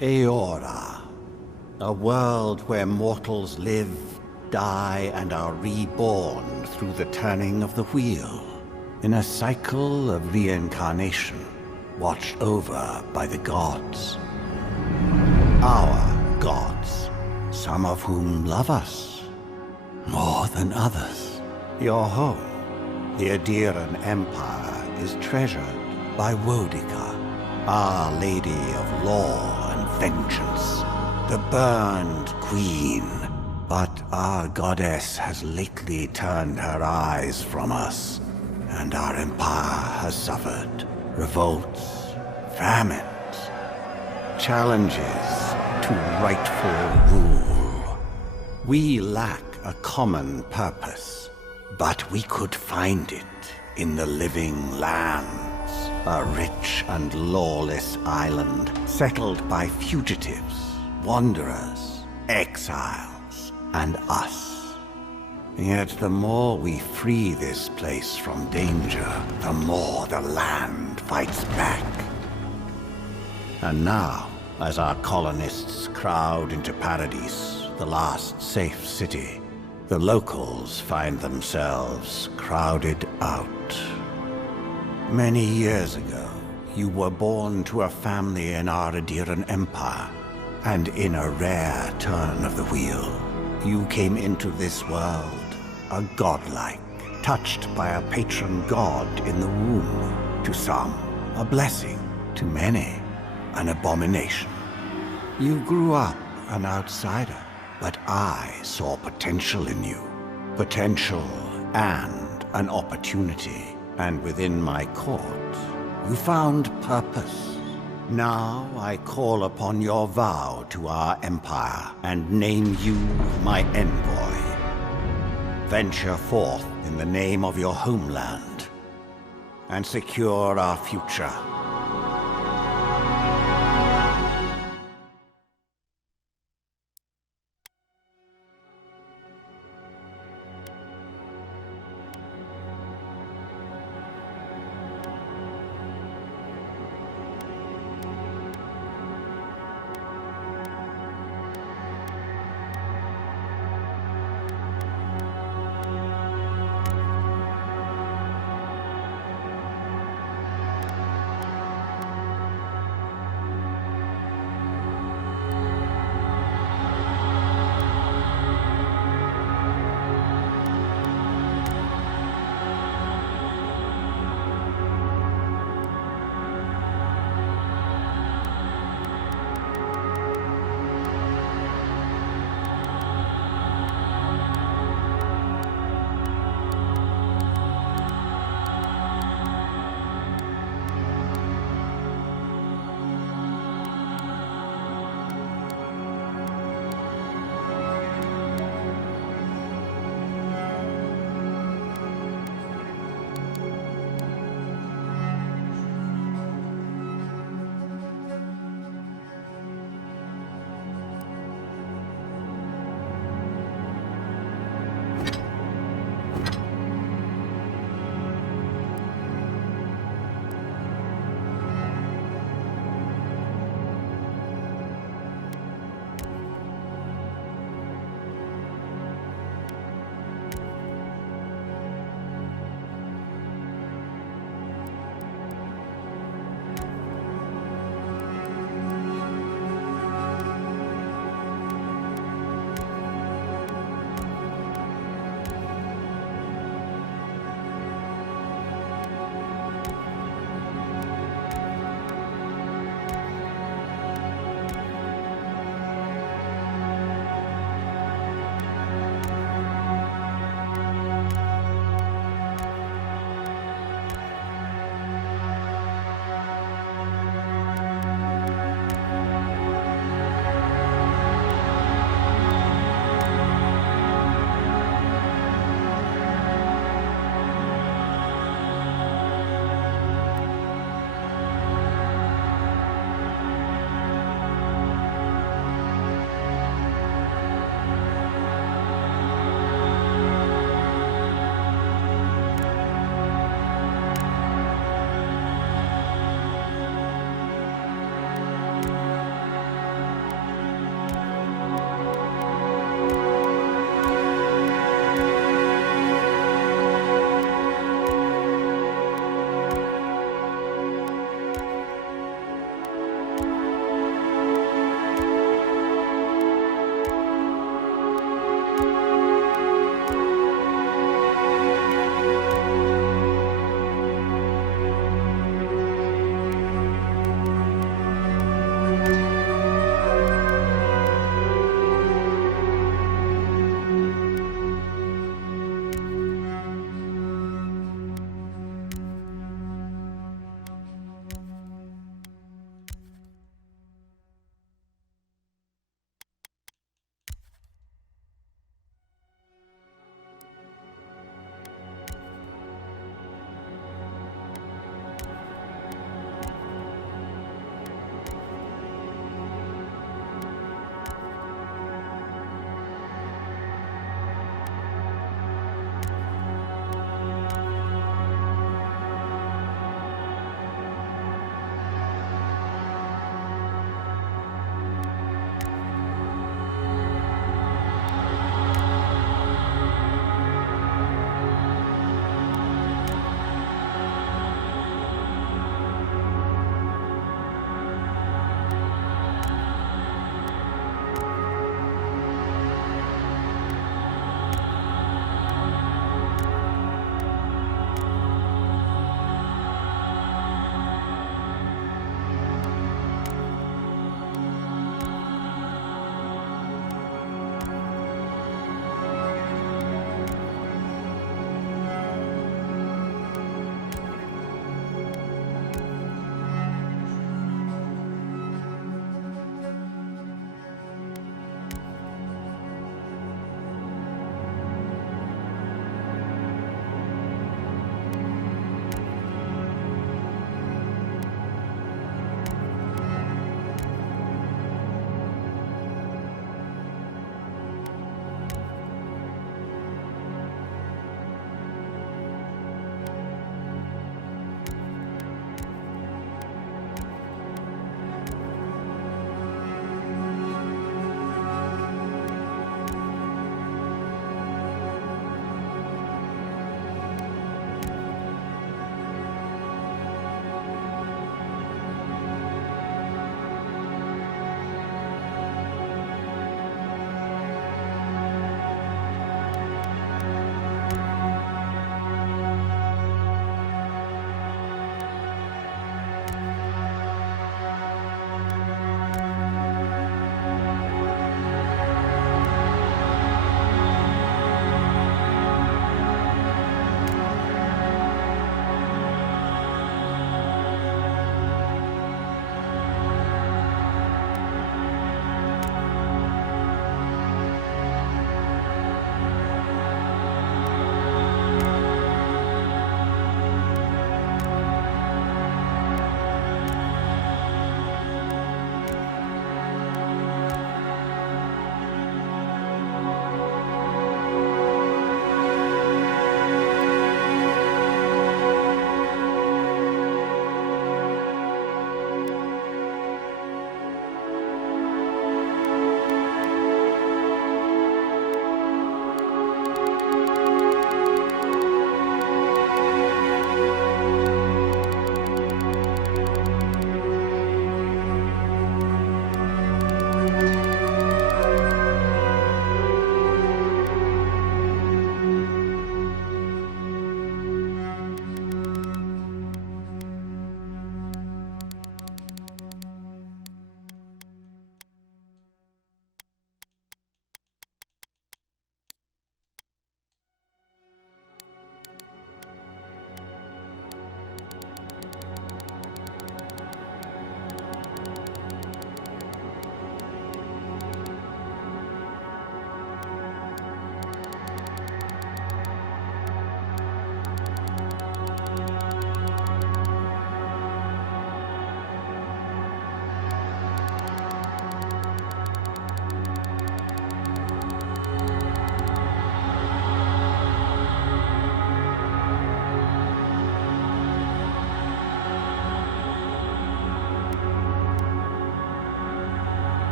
Eora, a world where mortals live, die, and are reborn through the turning of the wheel, in a cycle of reincarnation, watched over by the gods. Our gods, some of whom love us more than others. Your home, the Adiran Empire, is treasured by Wodica, Our Lady of Law and Vengeance, the Burned Queen. But our goddess has lately turned her eyes from us, and our empire has suffered revolts, famines, challenges to rightful rule. We lack a common purpose, but we could find it in the living lands, a rich and lawless island settled by fugitives, wanderers, exiles, and us. Yet the more we free this place from danger, the more the land fights back. And now, as our colonists crowd into Paradise, the last safe city, the locals find themselves crowded out. Many years ago, you were born to a family in our Adiran Empire, and in a rare turn of the wheel, you came into this world, a godlike, touched by a patron god in the womb. To some, a blessing. To many, an abomination. You grew up an outsider, but I saw potential in you. Potential and an opportunity. And within my court, you found purpose. Now I call upon your vow to our empire and name you my envoy. Venture forth in the name of your homeland and secure our future.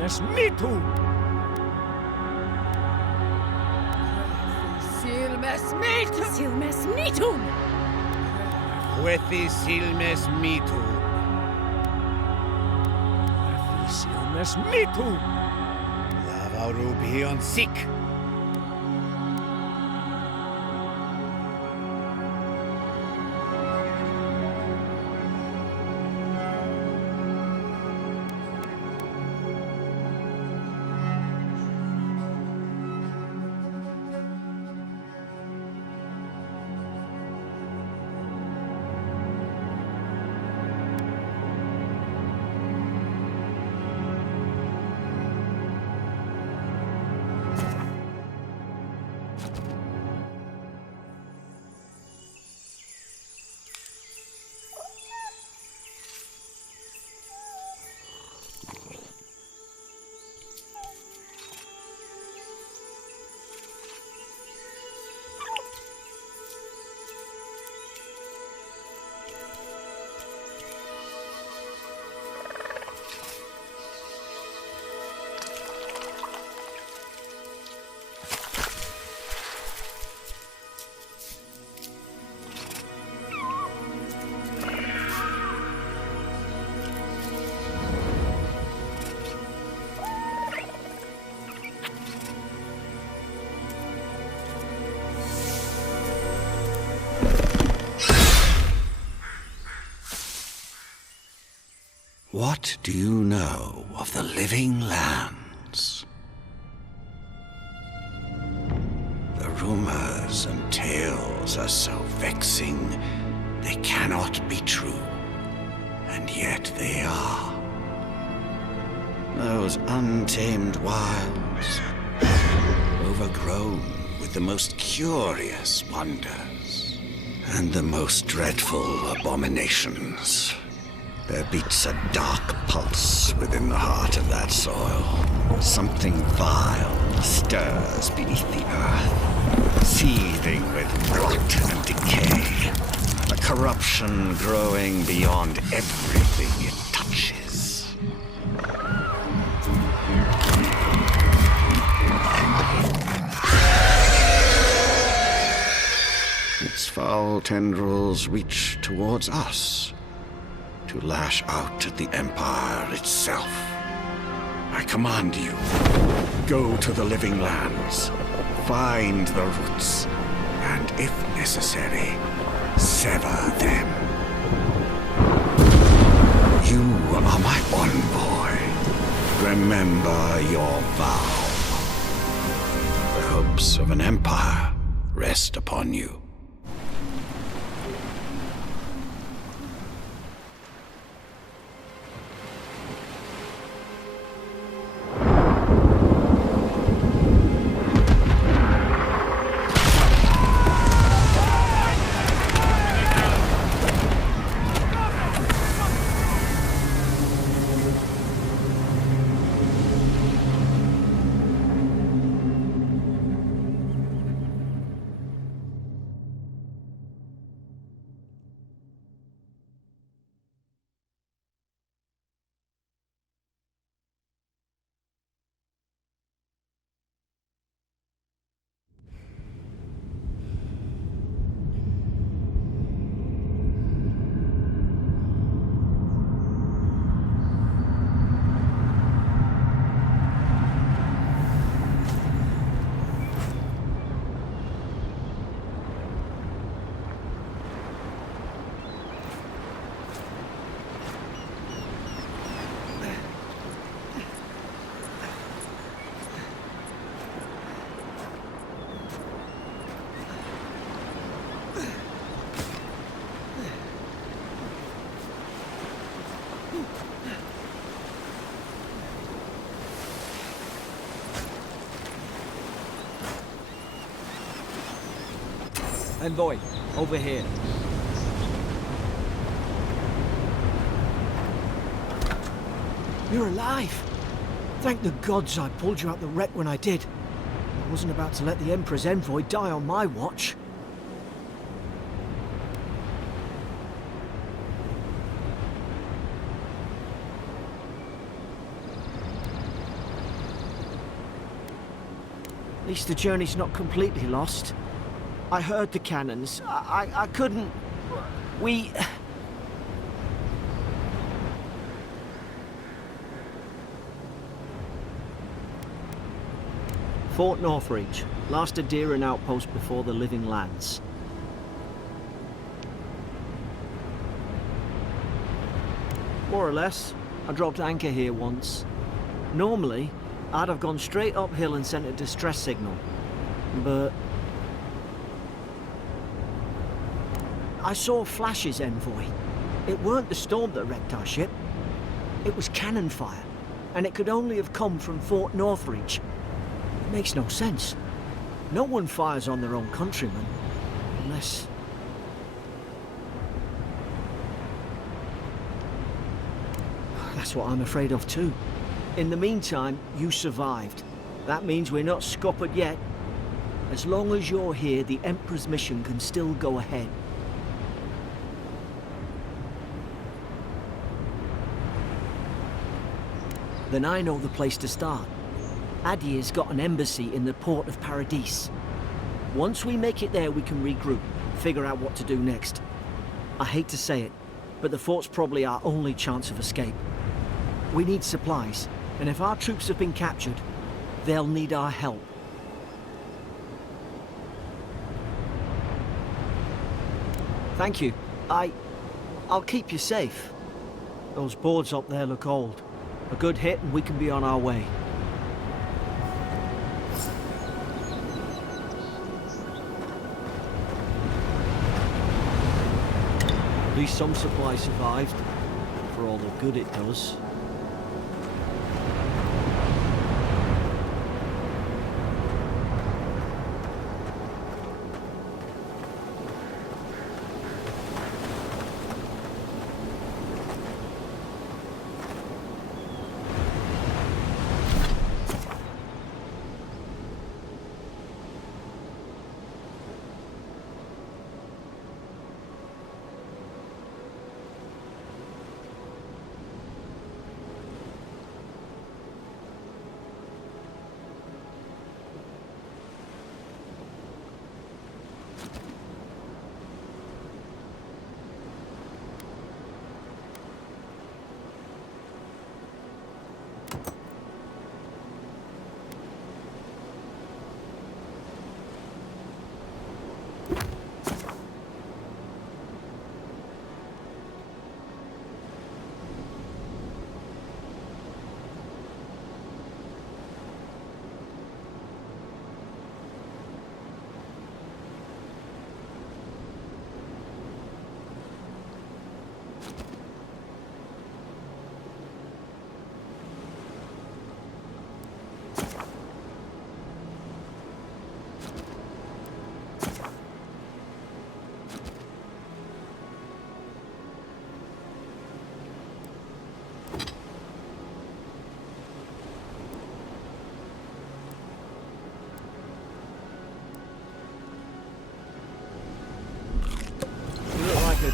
Silmes mitu! Silmes mitu! Silmes mitu! Huethi silmes mitu. Silmes mitu! Lavarubion sik. What do you know of the living lands? The rumors and tales are so vexing, they cannot be true. And yet they are. Those untamed wilds, overgrown with the most curious wonders and the most dreadful abominations. There beats a dark pulse within the heart of that soil. Something vile stirs beneath the earth, seething with rot and decay. A corruption growing beyond everything it touches. Its foul tendrils reach towards us, to lash out at the Empire itself. I command you, go to the living lands, find the roots, and if necessary, sever them. You are my envoy. Remember your vow. The hopes of an empire rest upon you. Envoy, over here. You're alive! Thank the gods I pulled you out the wreck when I did. I wasn't about to let the Emperor's envoy die on my watch. least the journey's not completely lost. I heard the cannons. I couldn't... We... Fort Northreach. Last Adirian outpost before the Living Lands. More or less. I dropped anchor here once. Normally, I'd have gone straight uphill and sent a distress signal. But... I saw flashes, Envoy. It weren't the storm that wrecked our ship. It was cannon fire, and it could only have come from Fort Northreach. It makes no sense. No one fires on their own countrymen, unless... That's what I'm afraid of too. In the meantime, you survived. That means we're not scuppered yet. As long as you're here, the Emperor's mission can still go ahead. Then I know the place to start. Adir's got an embassy in the port of Paradis. Once we make it there, we can regroup, figure out what to do next. I hate to say it, but the fort's probably our only chance of escape. We need supplies, and if our troops have been captured, they'll need our help. Thank you. I'll keep you safe. Those boards up there look old. A good hit and we can be on our way. At least some supplies survived, for all the good it does.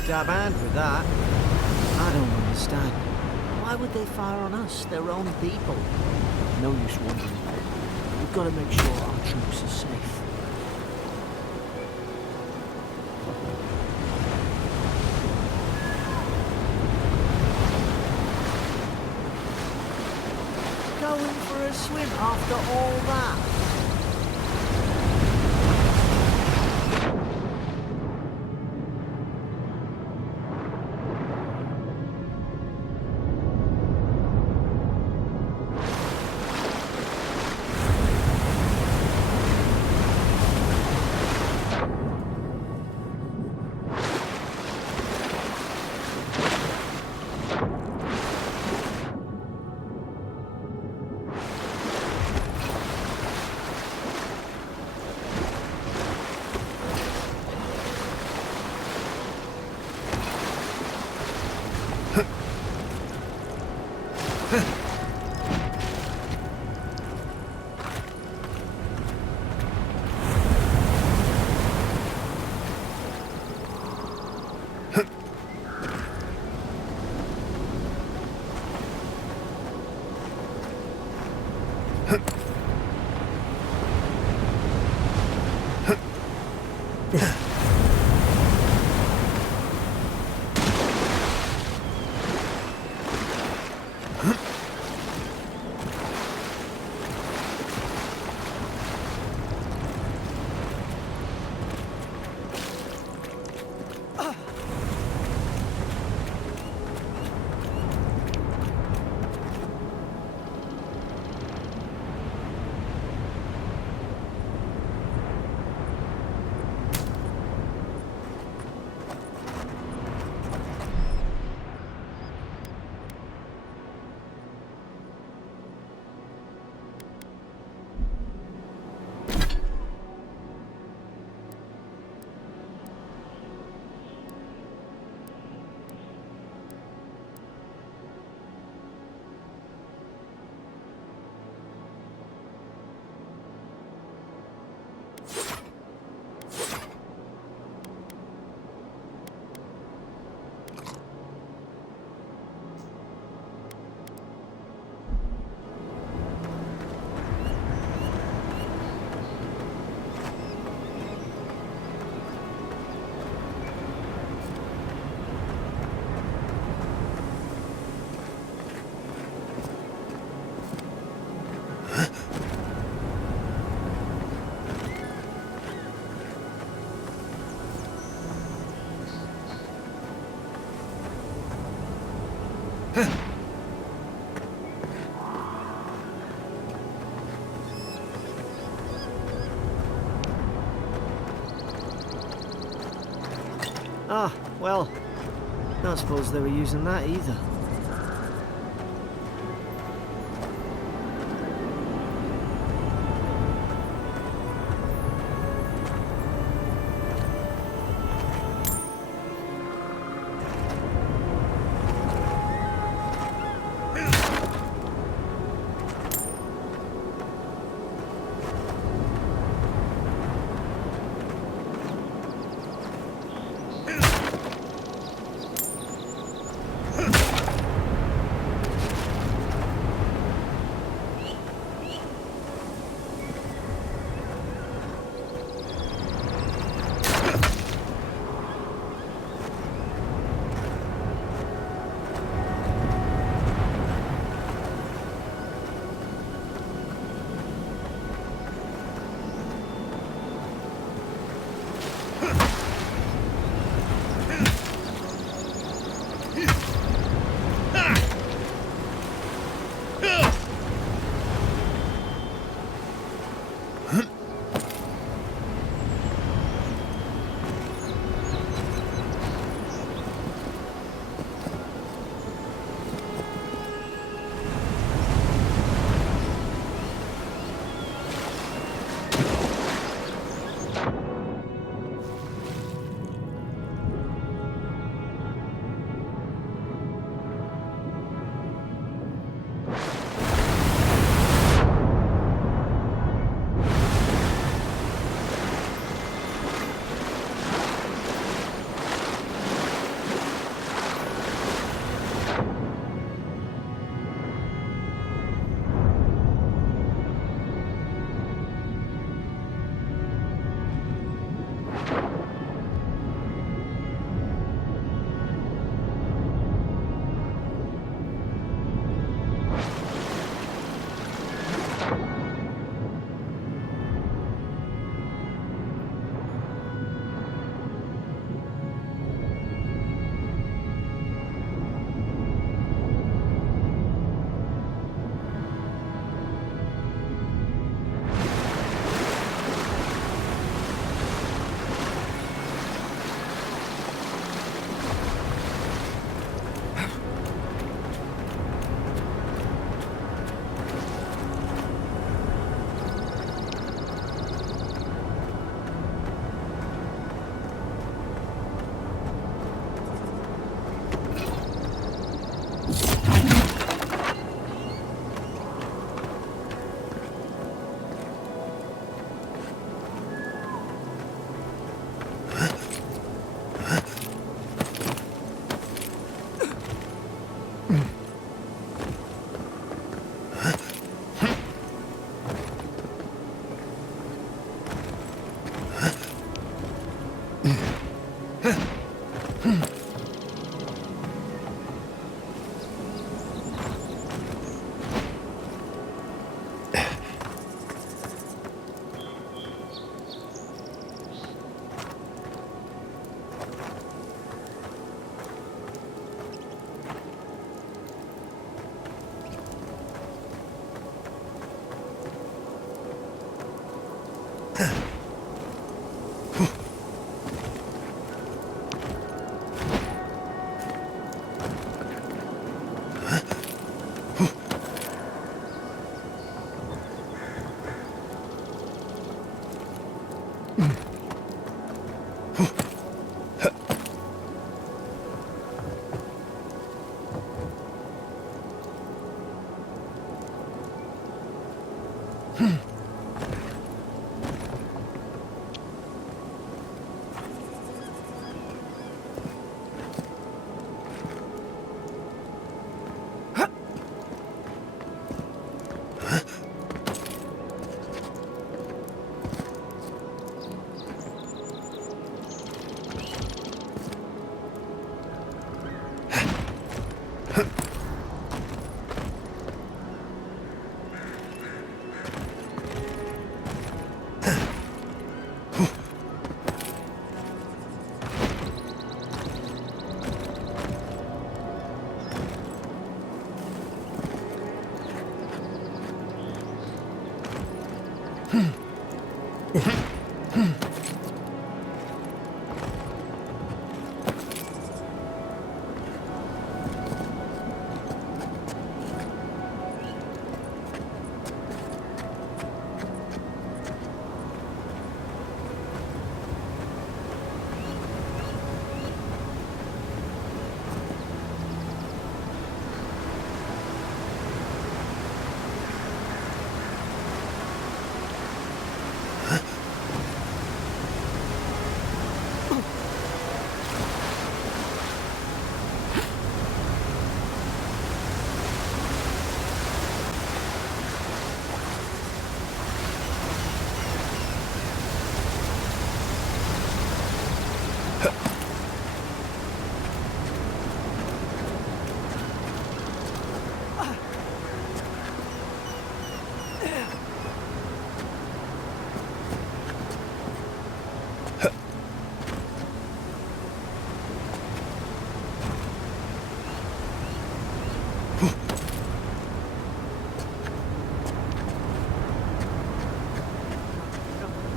Dab hand with that. I don't understand. Why would they fire on us, their own people? No use wondering. We've got to make sure our troops are safe. Going for a swim after all that? Ah, well, don't suppose they were using that either.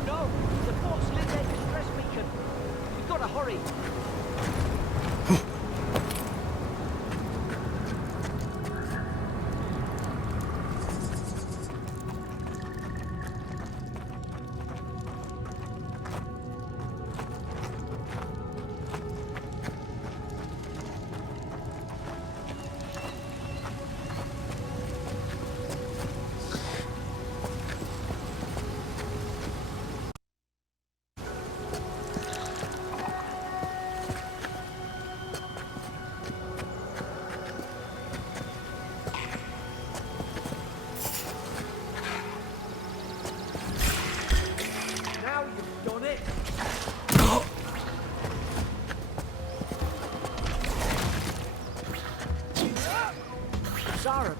No! The port's lit their distress beacon! We've got to hurry! Now you've done it! Sarah,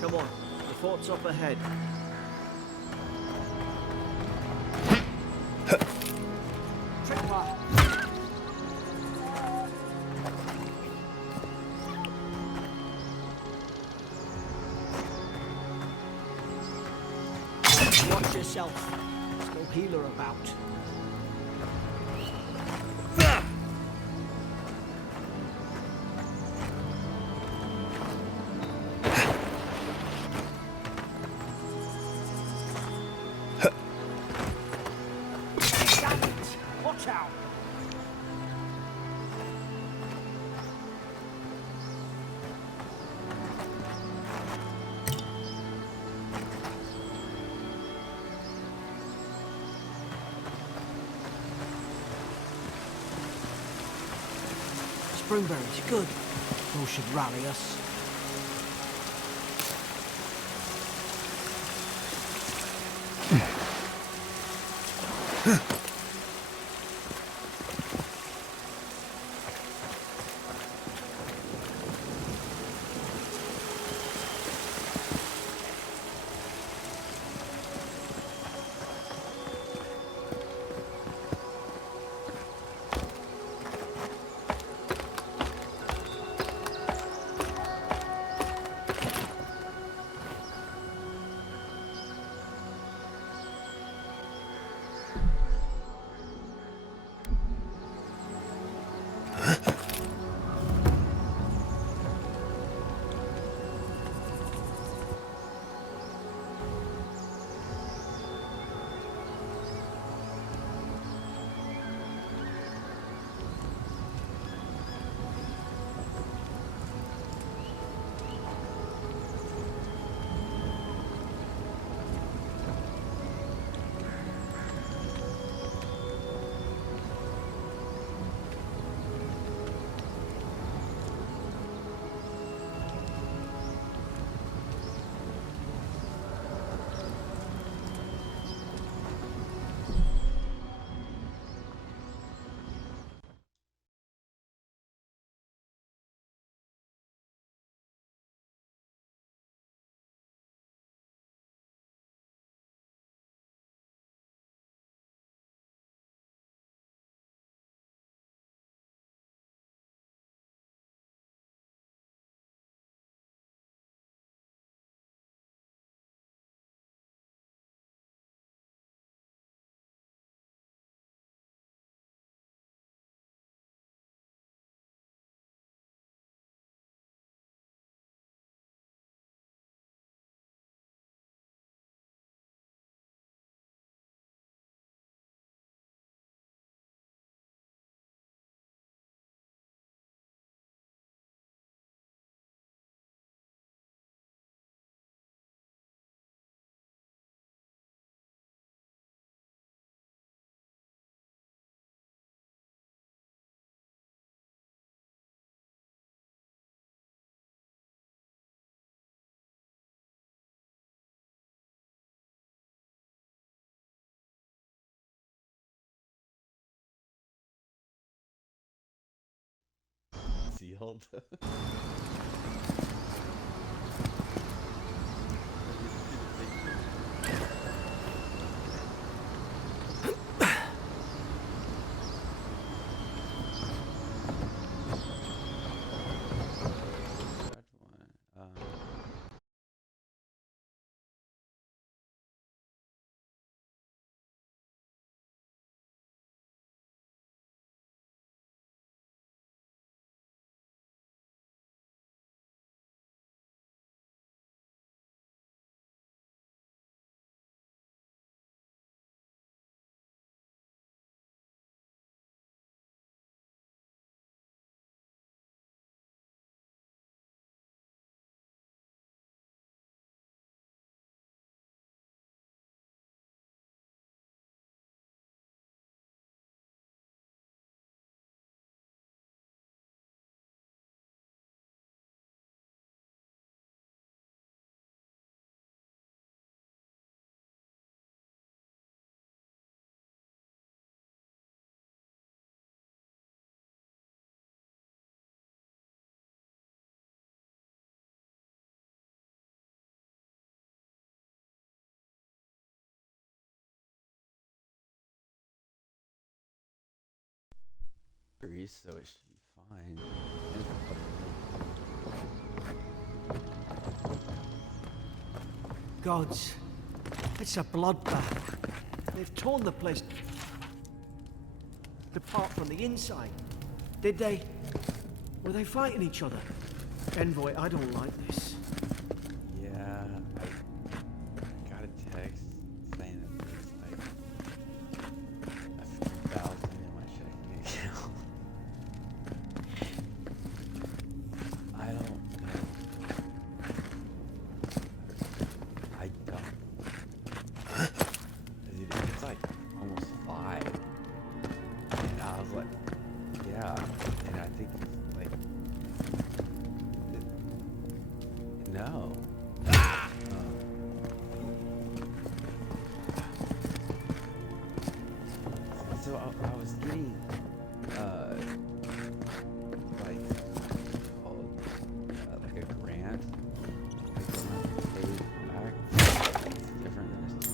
come on, the fort's up ahead. Tripwire. Watch yourself. There's no healer about. Damn it! Watch out! Springberries, good. Those should rally us. sealed. Grease, so it should be fine. Gods, it's a bloodbath. They've torn the place apart from the inside. Did they? Were they fighting each other? Envoy, I don't like this. Yeah, I got a text saying that there's like a few thousand in my checking account. I don't know. I don't. Dude, it's like almost 5. And I was like, yeah. And I think it's like, no. So I was getting, like, called, like a grant. Like, when I paid back, it's different than this.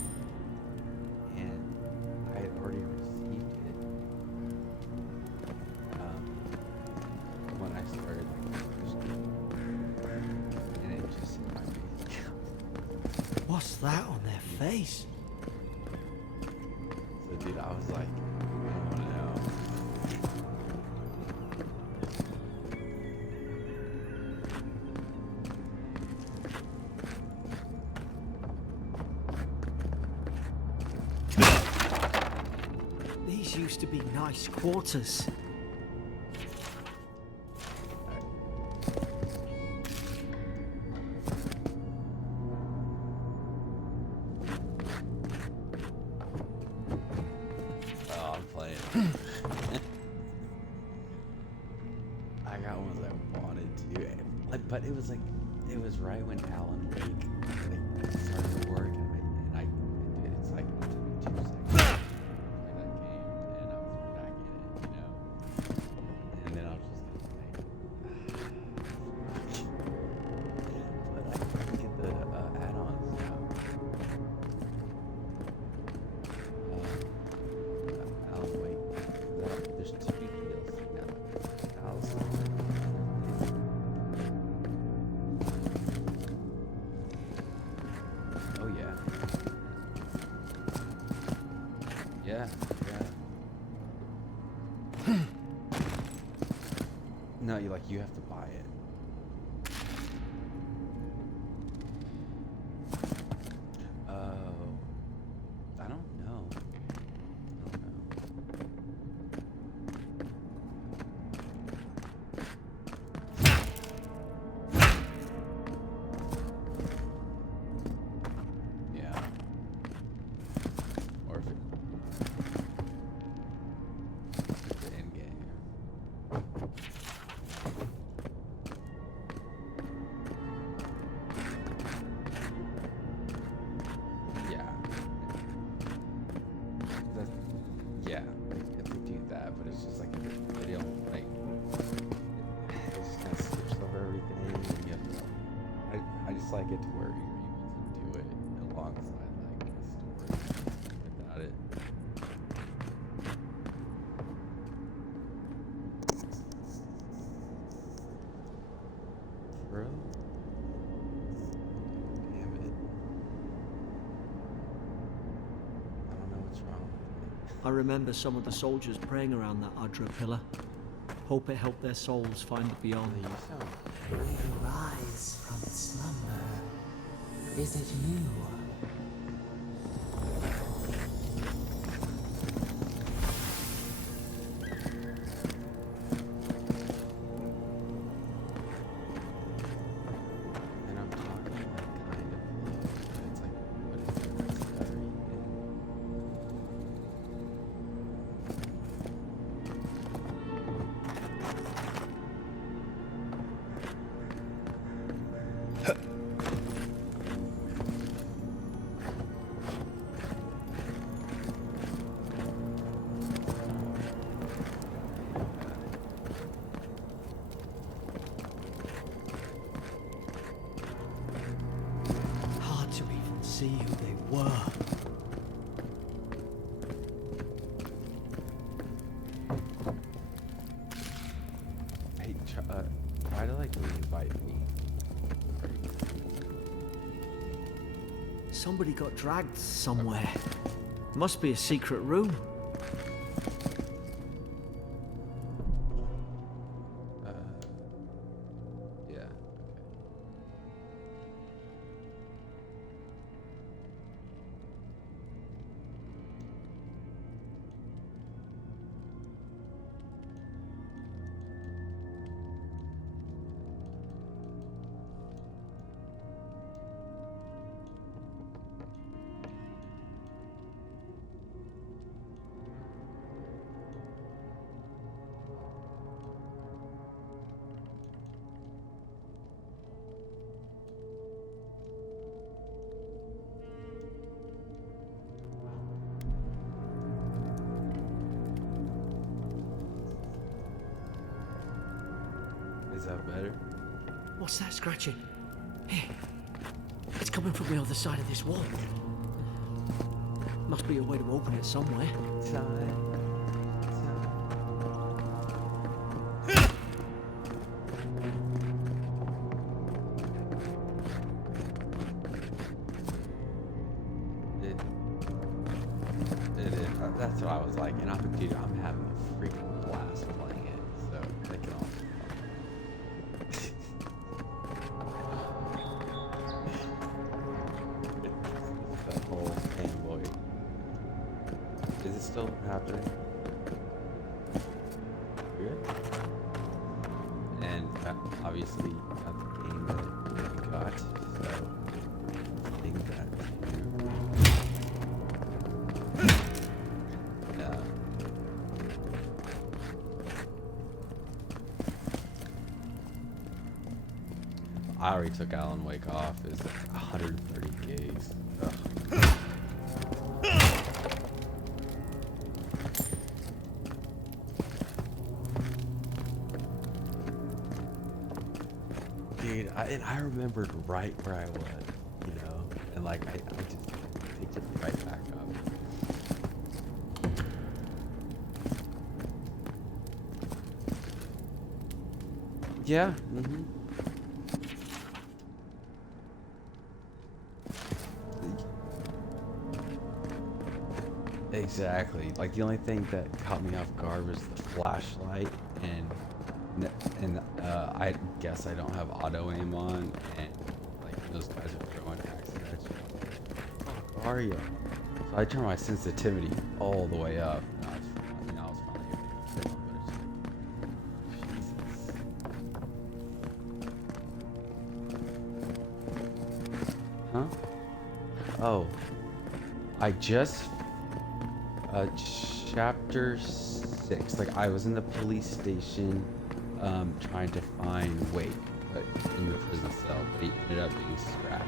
And I had already received it, when I started, like, and it just hit my bank account. What's that on their face? So, dude, I was like, oh no. These used to be nice quarters. Oh, I'm playing. I got ones I wanted to, but it was like, it was right when Alan Wake like started to work, and I it's like it took me 2 seconds to play that game, and I was back in it, you know. And then I was just gonna but I can get the add-ons now. Alan Wake. There's 2 DLC now. Alice. Oh yeah. Yeah, yeah. No, you have to buy it. Oh, I don't know. I don't know. Yeah. Or if it's the end game. just like it to where you're able to do it alongside like the story without it. Bro. Damn it. I don't know what's wrong with me. I remember some of the soldiers praying around that Adra pillar. Hope it helped their souls find the beyond. You sound Rise from slumber. Is it you? and I'm talking like kind of low. It's like what is the word stuttery thing? Hard to even see who they were. Hey, try to like invite me. Somebody got dragged somewhere. Must be a secret room. Yeah. Is that better? What's that scratching? Here. It's coming from the other side of this wall. Must be a way to open it somewhere. It is. That's what I was like, and dude, I'm having a freaking blast playing it. So they can all. That whole fanboy. Is it still happening? Good. And obviously that's the game that we got. So I think that. I already took Alan Wake off. It's 130 gigs. Ugh. Dude, I remembered right where I was, you know, and like I just picked it right back up. Yeah. Mm-hmm. Exactly. Like the only thing that caught me off guard was the flashlight, and I guess I don't have auto aim on, and like those guys are throwing axes at you. Fuck are you? So I turned my sensitivity all the way up. No, I was finally able to kill him, but it's like, Jesus. Huh? Oh, I just. Chapter 6. Like I was in the police station, trying to find Wake, but in the prison cell. But he ended up being scratched.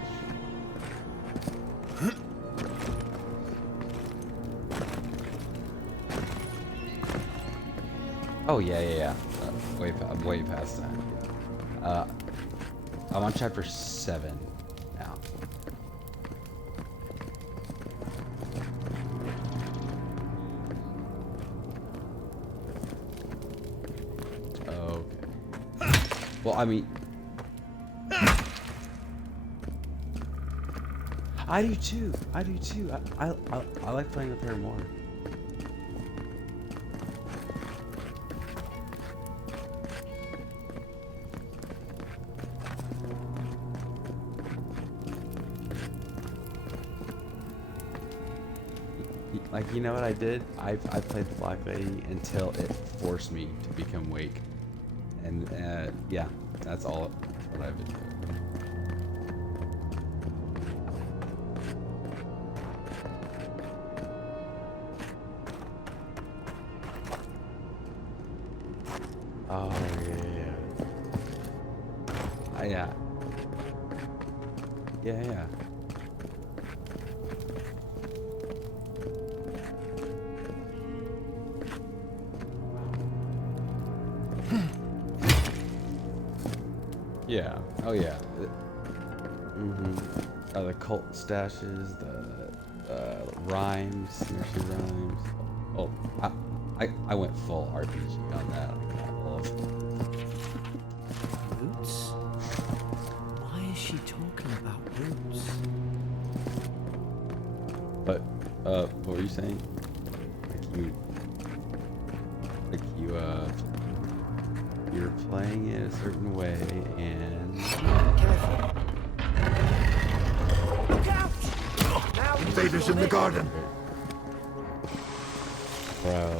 Oh yeah. I'm way past that. I'm on chapter 7. Now. Okay. Well, I mean, I do too. I do too. I like playing with her more. Like, you know what I did? I played the Black Lady until it forced me to become Wake. And, yeah, that's all. That's what I've been doing. Oh, yeah. Yeah. Yeah. Yeah. Oh yeah. The cult stashes, the rhymes, nursery rhymes. Oh, I went full RPG on that. I love Roots? Why is she talking about roots? But what were you saying? You're playing it a certain way, and Careful. Invaders in the garden. bro.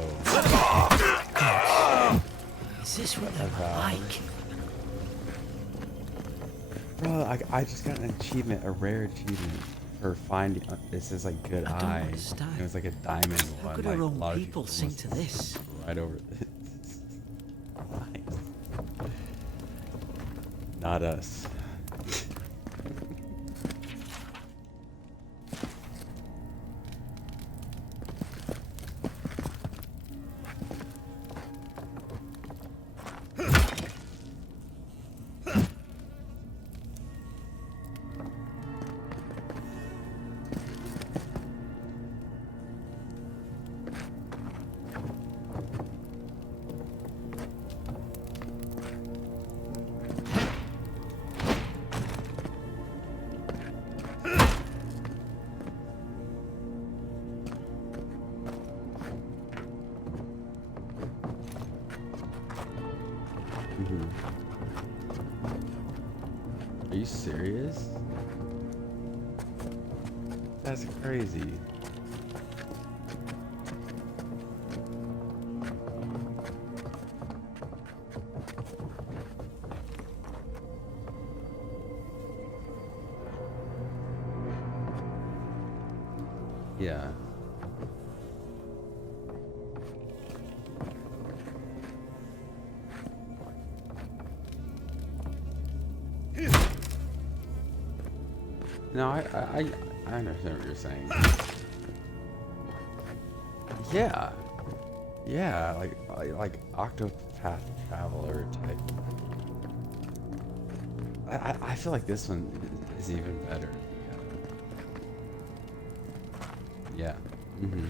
Is this what they're like? Bro, I just got an achievement, a rare achievement for finding. It says like good I don't eye. understand. It was like a diamond How one. could Like, our a own lot of people sing to must this? right over. Nice. Not us. Are you serious? That's crazy. Yeah. No, I understand what you're saying. Yeah. Yeah, like Octopath Traveler type. I feel like this one is even better. Yeah. Mm-hmm.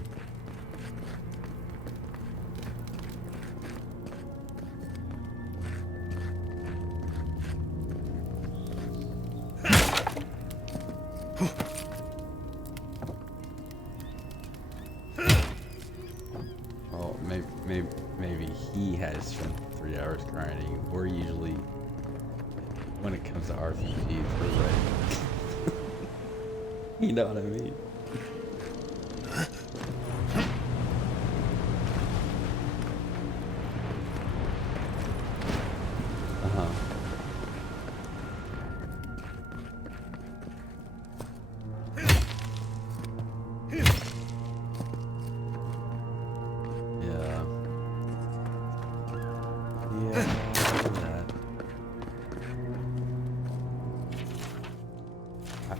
Well, maybe he has spent 3 hours grinding. We're usually, when it comes to RPGs, we're ready. You know what I mean?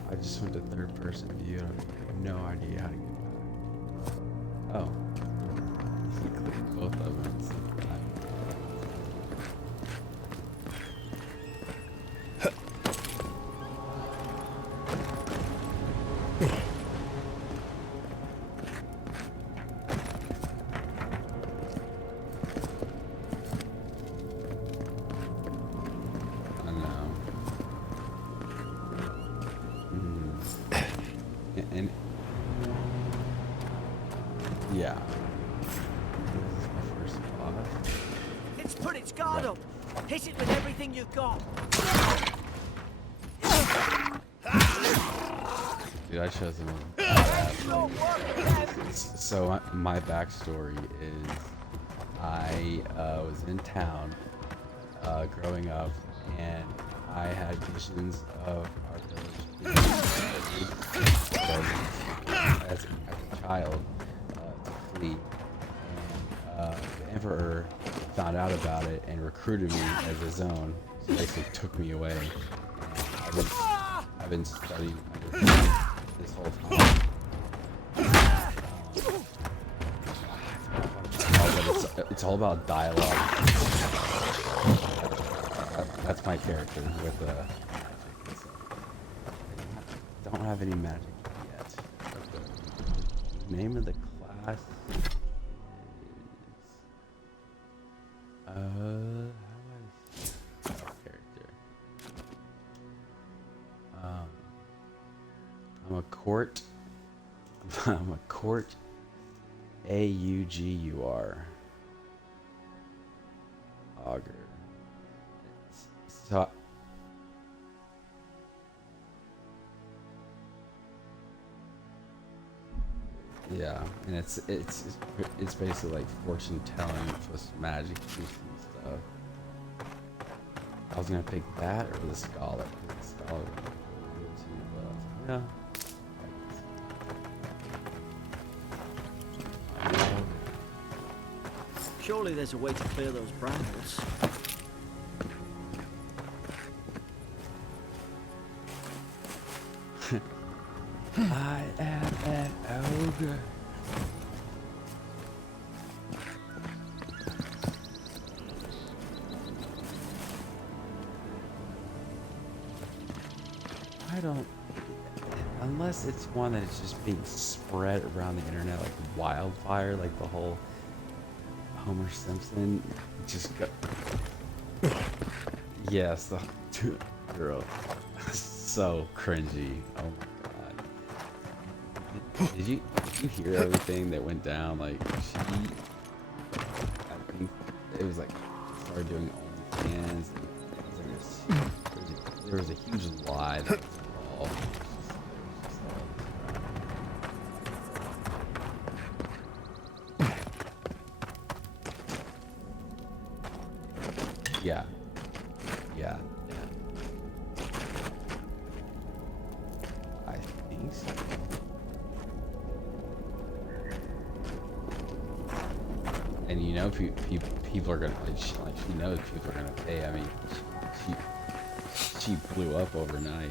I just went to third person view and I have no idea how to get back. Oh. You click both of them at the same time. I know. And yeah. This is my first boss. It's put its guard up. Hit it with everything you've got. Dude, I chose him. So my backstory is I was in town growing up, and I had visions of our village as a child to flee. And the Emperor found out about it and recruited me as his own. So basically took me away. And I've been studying under this whole time. But it's all about dialogue. That's my character with the magic. So, don't have any magic yet. But the name of the class is how do I character? I'm a court. I'm a court. Augur. Augur. So. Yeah, and it's basically like fortune telling plus magic and stuff. I was gonna pick that or the scholar. The scholar. Yeah. Surely there's a way to clear those brambles. I am an ogre. I don't... Unless it's one that is just being spread around the internet like wildfire, like the whole Homer Simpson just got... Yes, the girl. So cringy. Oh my god. Did you hear everything that went down? Like I think it was like started doing OnlyFans. There was a huge lie that was involved. Yeah. Yeah. I think so. And you know, people are gonna like she knows people are gonna pay. I mean, she blew up overnight.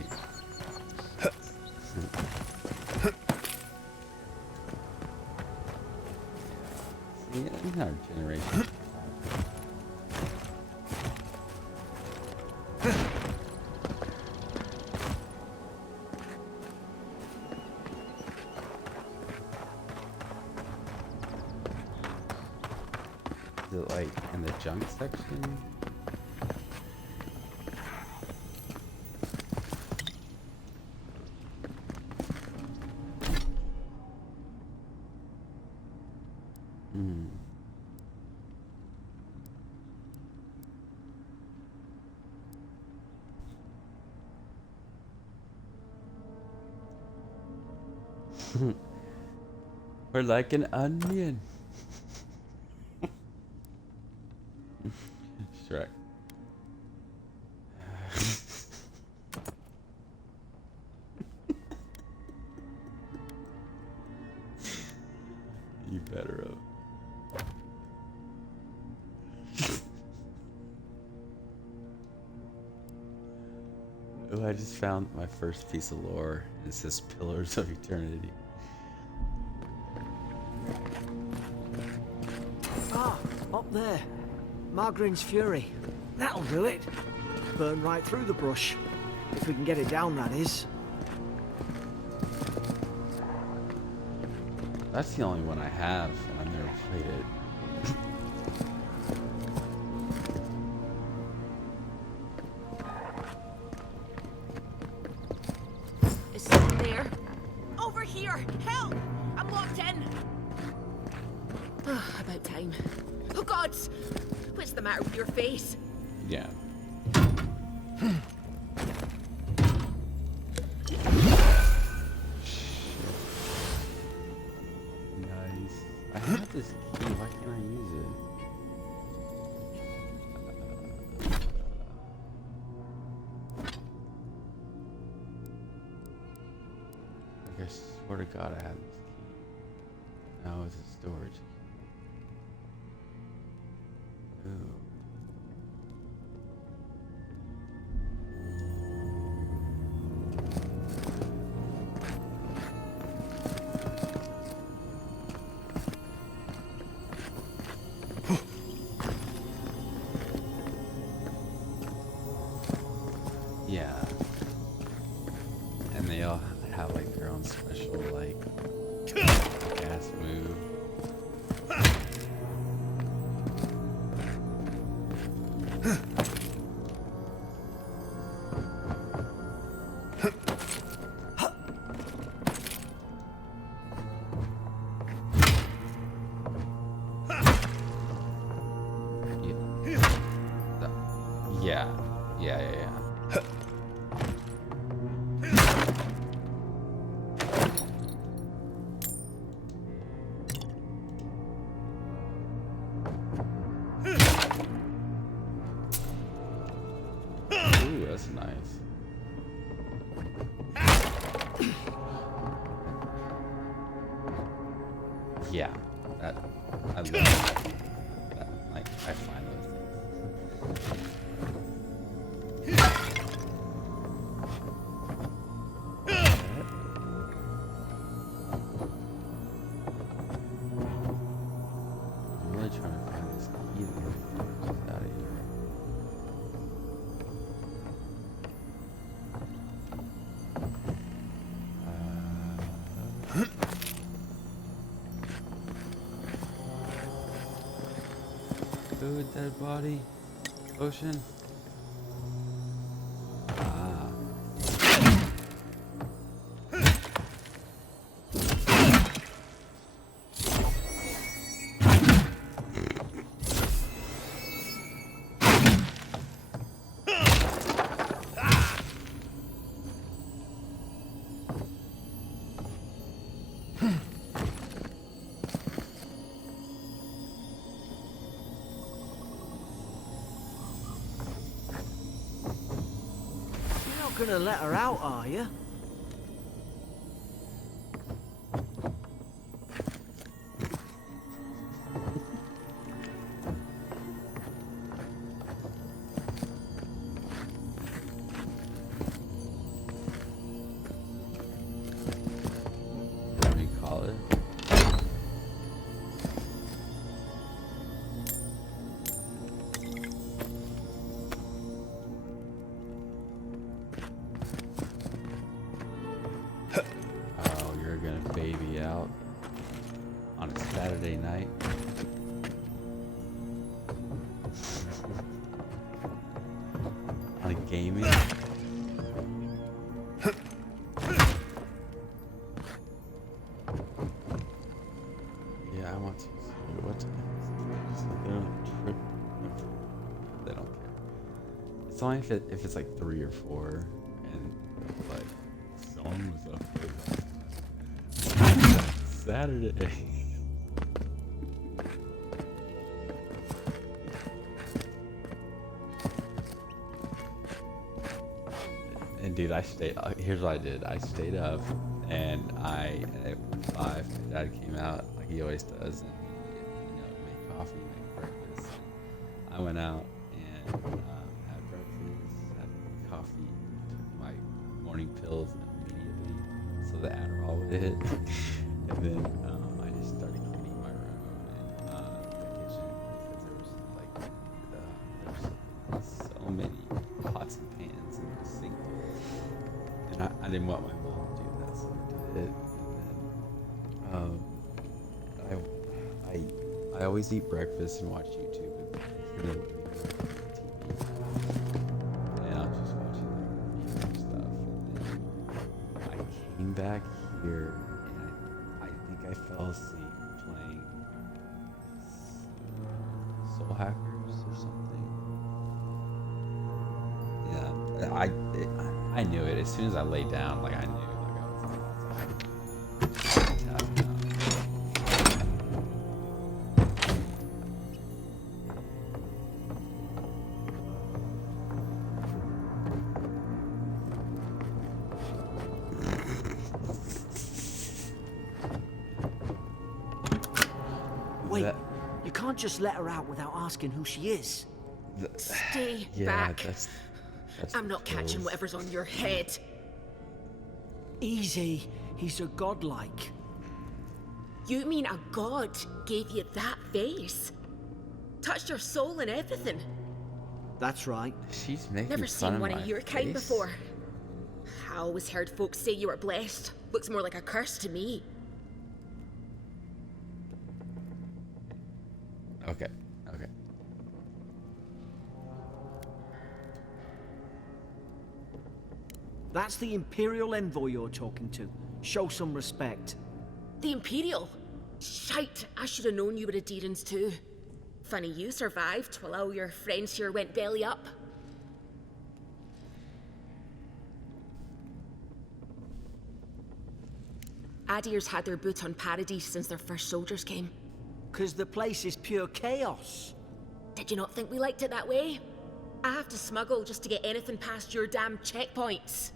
See, in our generation. Is it like in the junk section? Hmm. We're like an onion. Shrek. You better have. Oh, I just found my first piece of lore. It says Pillars of Eternity. Ah, up there. Margarine's Fury. That'll do it. Burn right through the brush. If we can get it down, that is. That's the only one I have, and I've never played it. Is someone there? Over here! Help! I'm locked in! About time. Oh, gods! What's the matter with your face? Yeah. Nice. I have this key. Why can't I use it? I swear to God, I have this key. No, it's a storage key. Ooh. Yeah. And they all have like their own special like gas move. Yeah. Yeah. Ooh, that's nice. Yeah, that I love that. Like I find those things. I'm really trying to find this key that comes out of here. Food, dead body, ocean. Ah. You're not gonna let her out, are you? What do you call it? Oh, you're gonna baby out on a Saturday night. On a gaming. Yeah, I want to see what time is it? They don't trip. They don't care. It's only if it's like 3 or 4 and like song was up there. Saturday. And dude, here's what I did. I stayed up and at 5, my dad came out like he always does and make coffee, make breakfast. I went out and had breakfast, had coffee, took my morning pills immediately so the Adderall would hit. And then I just started cleaning my room and the kitchen because there was so many pots and pans in the sink. And I didn't want my mom to do that, so I did it. And then always eat breakfast and watch YouTube and the TV. And I was just watching like random stuff. And then I came back here and I think I fell asleep playing Soul Hackers or something. Yeah, I knew it as soon as I laid down. Like I knew, like I was tapping out. Wait, you can't just let her out without asking who she is. Stay Yeah, back. that's I'm not catching gross. whatever's on your head. Easy, he's a godlike. You mean a god gave you that face? Touched your soul and everything? That's right. She's making Never fun seen of one my of your kind face? before. I always heard folks say you were blessed. Looks more like a curse to me. Okay. That's the Imperial envoy you're talking to. Show some respect. The Imperial? Shite, I should have known you were a Deerans too. Funny you survived while all your friends here went belly up. Adir's had their boot on Paradise since their first soldiers came. 'Cause the place is pure chaos. Did you not think we liked it that way? I have to smuggle just to get anything past your damn checkpoints.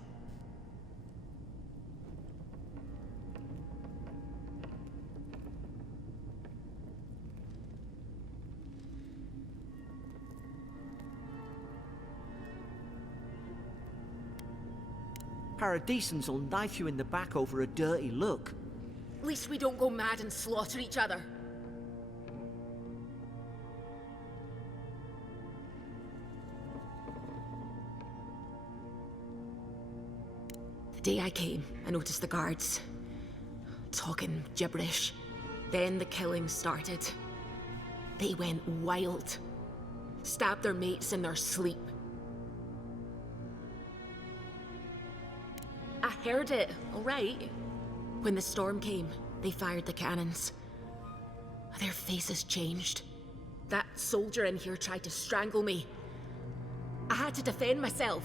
Paradisans will knife you in the back over a dirty look. At least we don't go mad and slaughter each other. The day I came, I noticed the guards talking gibberish. Then the killing started. They went wild. Stabbed their mates in their sleep. I heard it, all right. When the storm came, they fired the cannons. Their faces changed. That soldier in here tried to strangle me. I had to defend myself.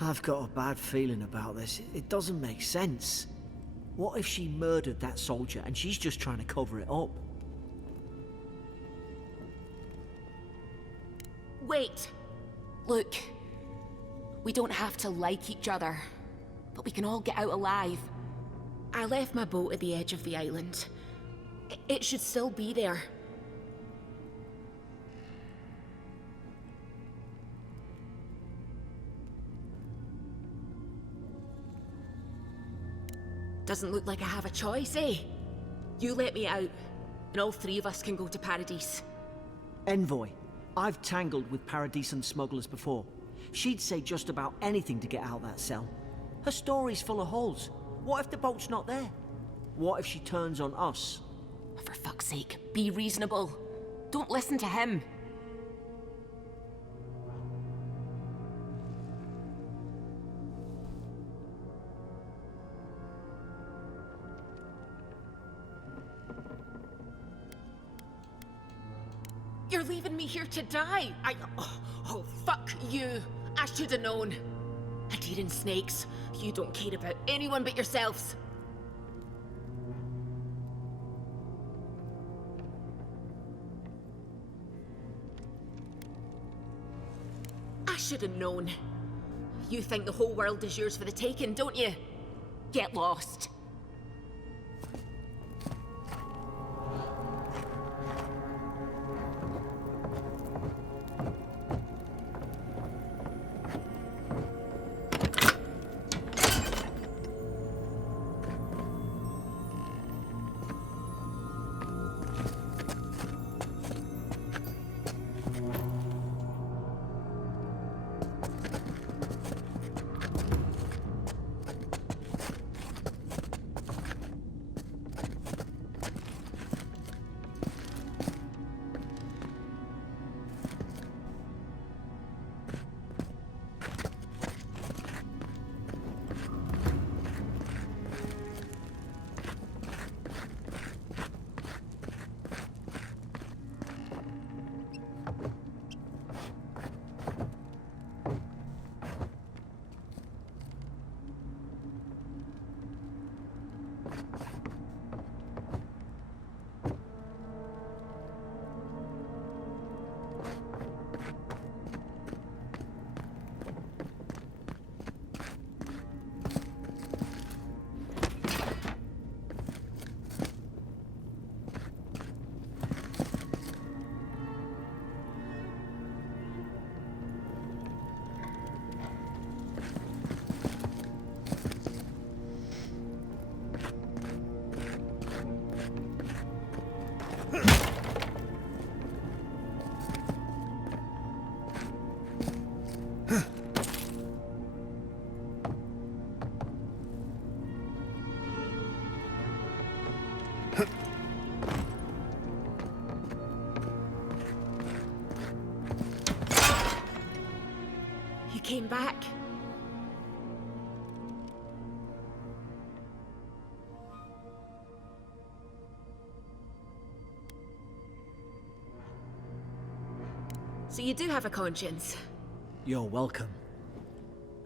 I've got a bad feeling about this. It doesn't make sense. What if she murdered that soldier and she's just trying to cover it up? Wait. Look. We don't have to like each other, but we can all get out alive. I left my boat at the edge of the island. It should still be there. Doesn't look like I have a choice, eh? You let me out, and all three of us can go to Paradise. Envoy, I've tangled with Paradisan smugglers before. She'd say just about anything to get out that cell. Her story's full of holes. What if the boat's not there? What if she turns on us? For fuck's sake, be reasonable. Don't listen to him. You're leaving me here to die. Oh, fuck you. I should have known. Adherent snakes, you don't care about anyone but yourselves. I should have known. You think the whole world is yours for the taking, don't you? Get lost. You came back. So you do have a conscience. You're welcome.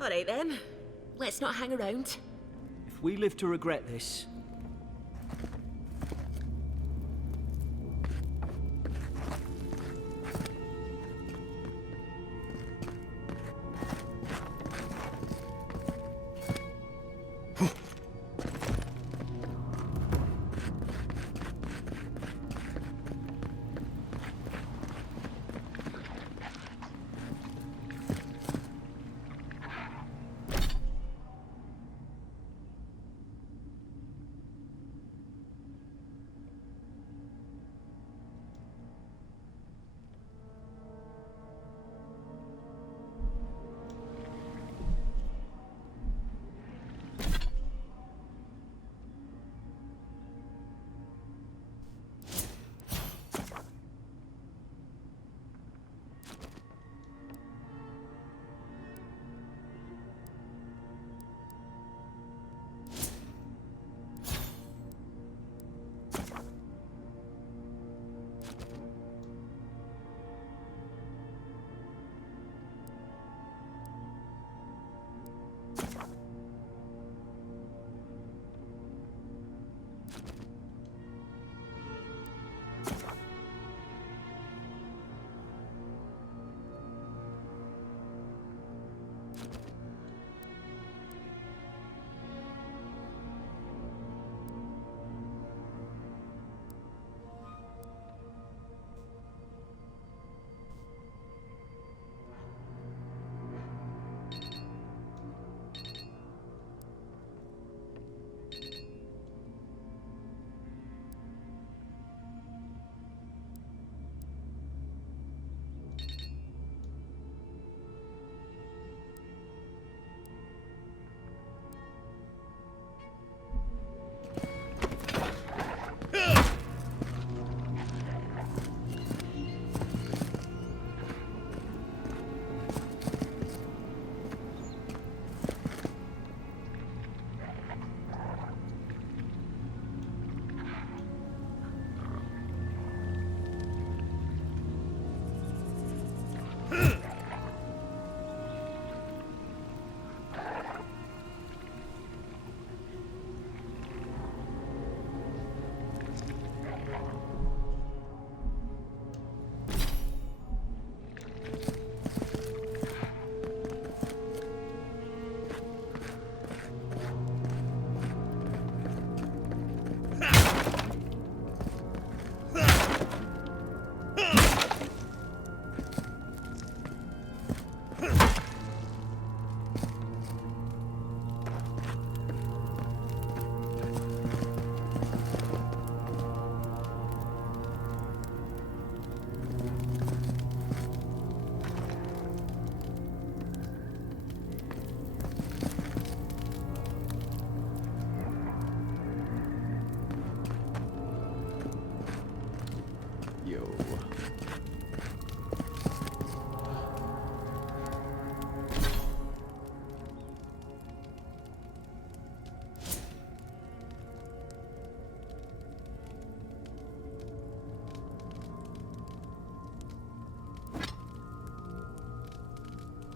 All right then. Let's not hang around. If we live to regret this,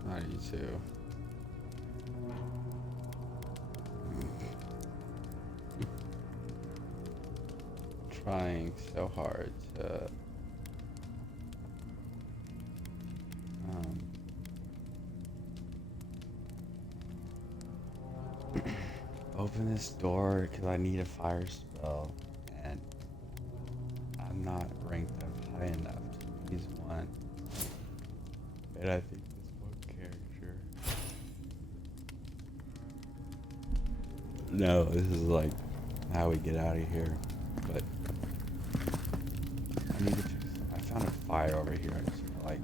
I do too. Trying so hard to open this door because I need a fire spell, and I'm not ranked up high enough to use one. And I think this one character. No, this is like how we get out of here. But I need to fix. I found a fire over here. I just like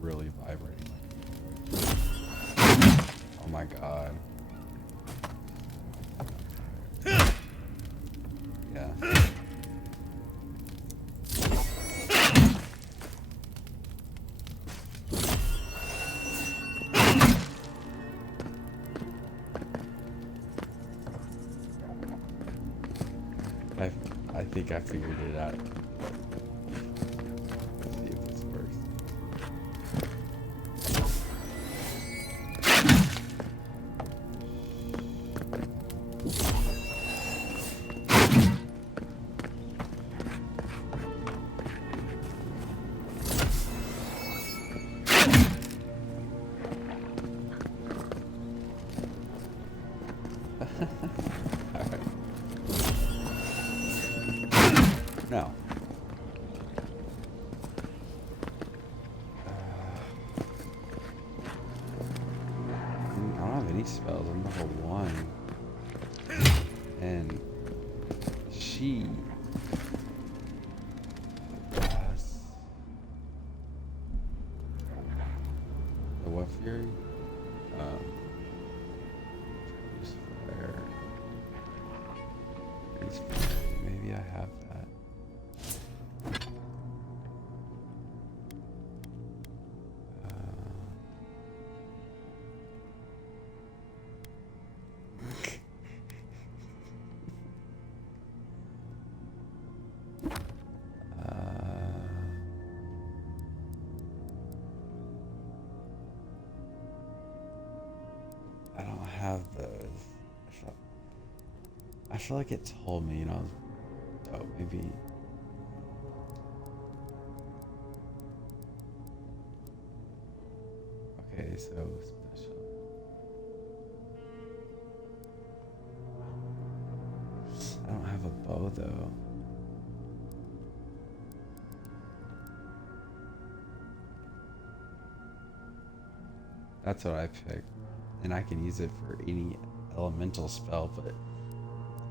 really vibrating. Oh my god. Yeah. think I figured it out. Let's see if this works. No. I don't have any spells. I'm level 1. And she does the what fury? Use fire. Maybe I have that. I don't have those. I feel like it told me, you know. Oh, maybe. Okay, so special. I don't have a bow though. That's what I picked. And I can use it for any elemental spell, but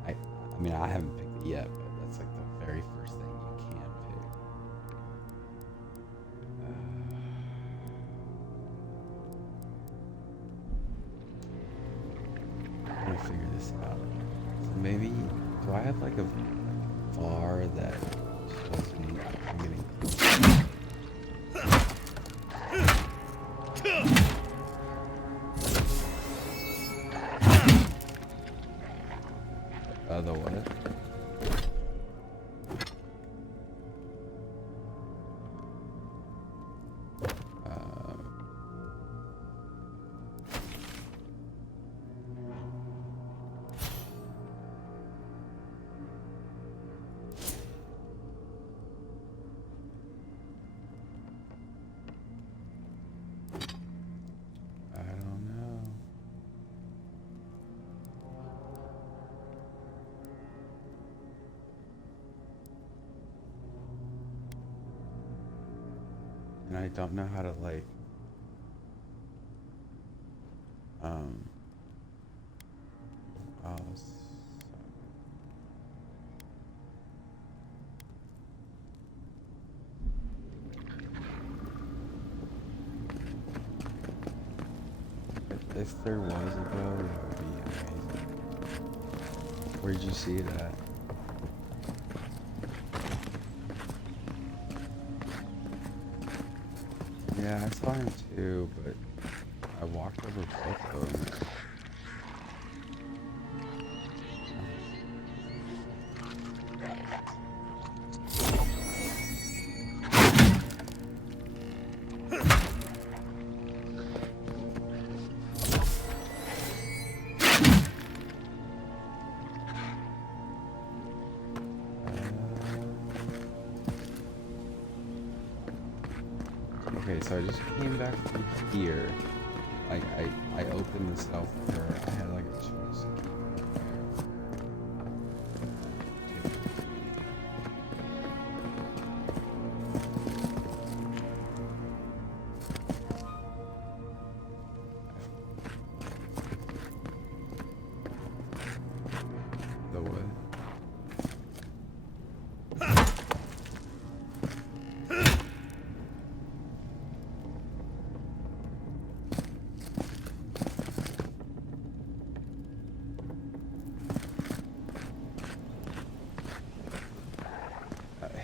I mean, I haven't picked it yet, but that's like the very first thing you can pick. I'm gonna figure this out. So maybe, do I have like a bar that shows me I'm getting close? The what? I don't know. And I don't know how to like oh, if there was a bow, that would be amazing. Where'd you see it at? Yeah, I saw him too, but I walked over both of them. Okay, so I just came back from here. Like, I opened this up for her. I had like a choice. The what?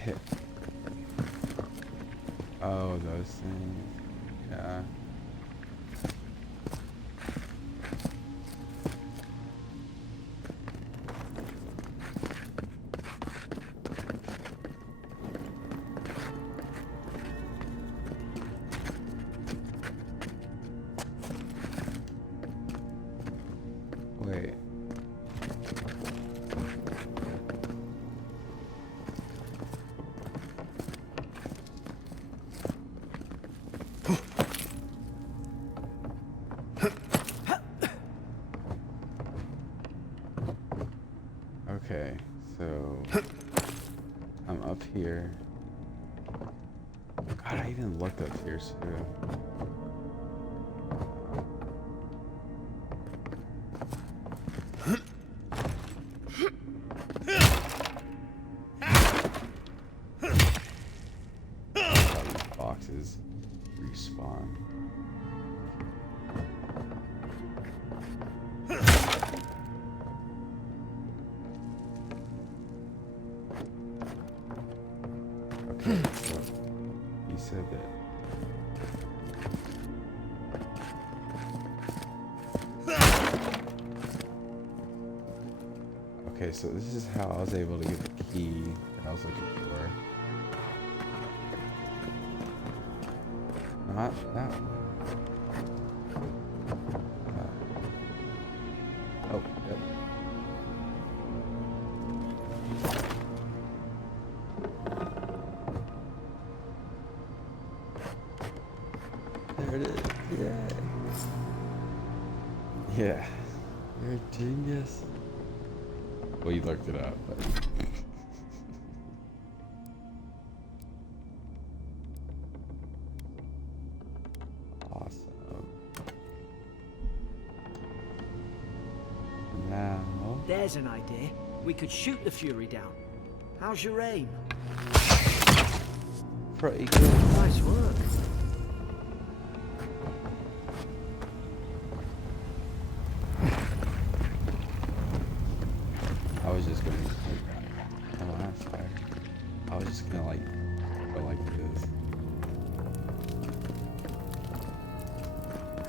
Hit. Oh, those things. Yeah. here. God, I even looked up here too. How these boxes respawn. Okay, so you said that. Okay, so this is how I was able to get the key that I was looking for. Not that one. Oh, yep. There it is. Yeah. Yeah. You're a genius. Well, you looked it up, but. Awesome. Now. There's an idea. We could shoot the Fury down. How's your aim? Pretty good. Nice work. I was just gonna. Oh, that's fair. I was just gonna go like this.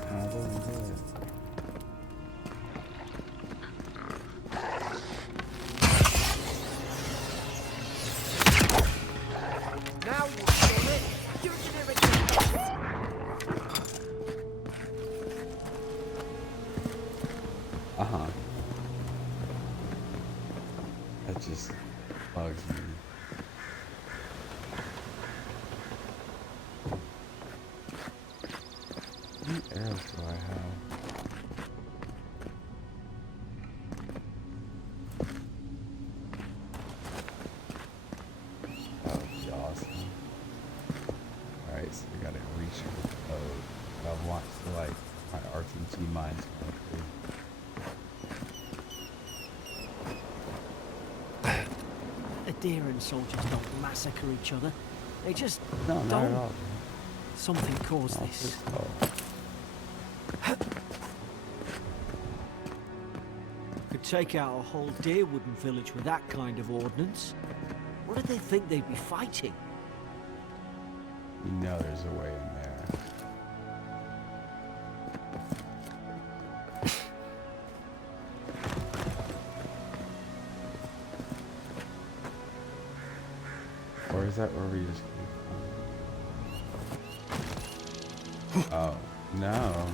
I wouldn't do it. Now you've done it. You're gonna regret this. Uh-huh. That just bugs me. How many arrows do I have? That would be awesome. Alright, so we gotta reach the code. I want to my RPG mind's going through. Adherent soldiers don't massacre each other. They just No, not don't. at all. Something caused Not this. at all. Could take out a whole Deerwooden village with that kind of ordnance. What did they think they'd be fighting? You know there's a way in there. Or is that where we just came from? Oh, no.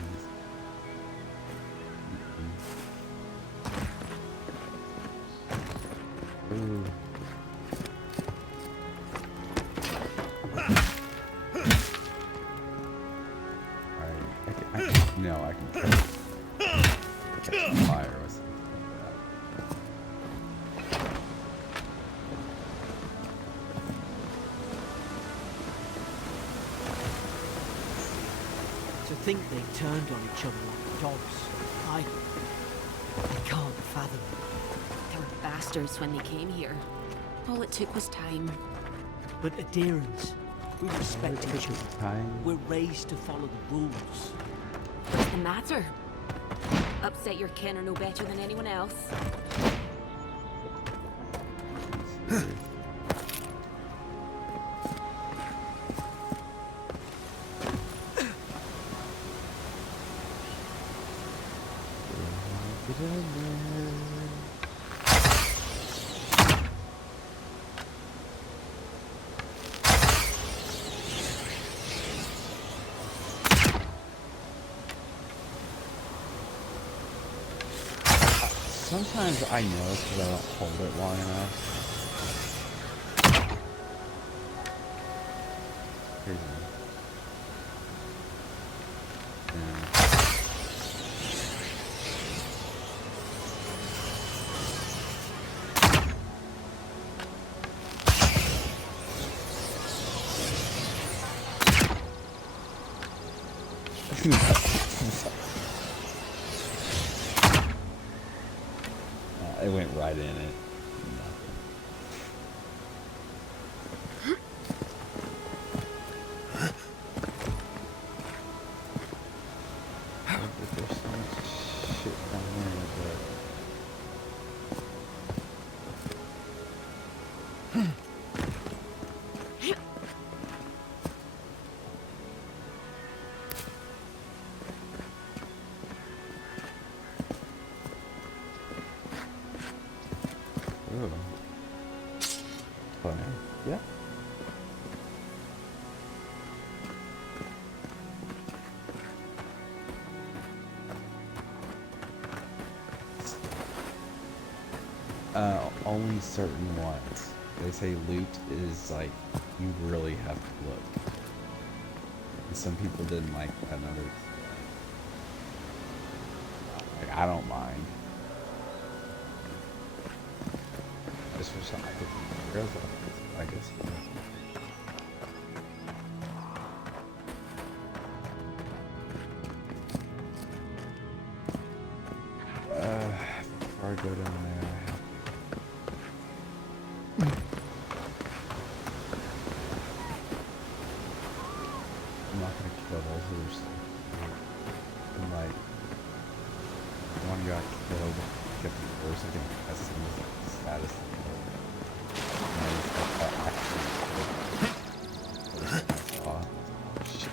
Ooh. No, I can catch fire or something like To think they turned on each other like dogs. I can't fathom. They were bastards when they came here. All it took was time. But adherents, we that. respect each other. Time. We're raised to follow the rules. What's the matter? Upset your kin are no better than anyone else. Sometimes I know because I don't hold it long enough. Crazy. Yeah. It went right in it. But there's so much shit down there, but... Ooh. Fun. Yeah. Only certain ones. They say loot is like, you really have to look. And some people didn't like that, and others. Like, I don't mind. I just wish I could see girls like this, I guess. Before I go down there, I have I'm not gonna kill those others. I'm like, one got killed, get the person getting tested with the status of the and it's like that actually killed. Oh, shit.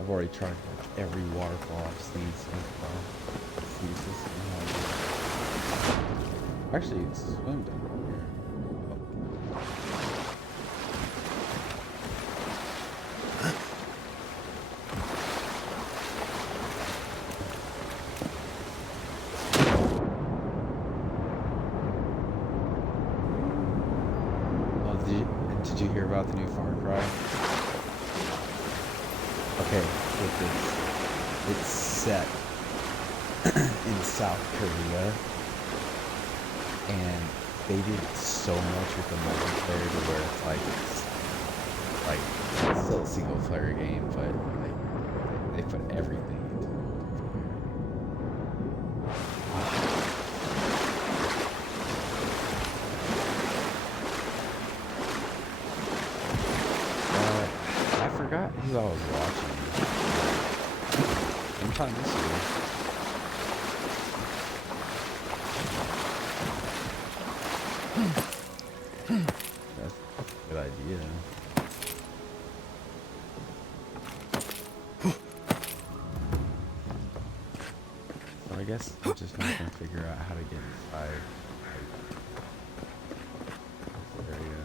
I've already tried like every waterfall I've seen so far. Actually, it's swim down here. Oh, did you hear about the new Far Cry? Okay, get this. It's set in South Korea, and they did so much with the multiplayer to where it's still a single player game, but like they put everything into it. I forgot who I was watching. Sometime this year. That's a good idea. So I guess I'm just not gonna figure out how to get inside this area.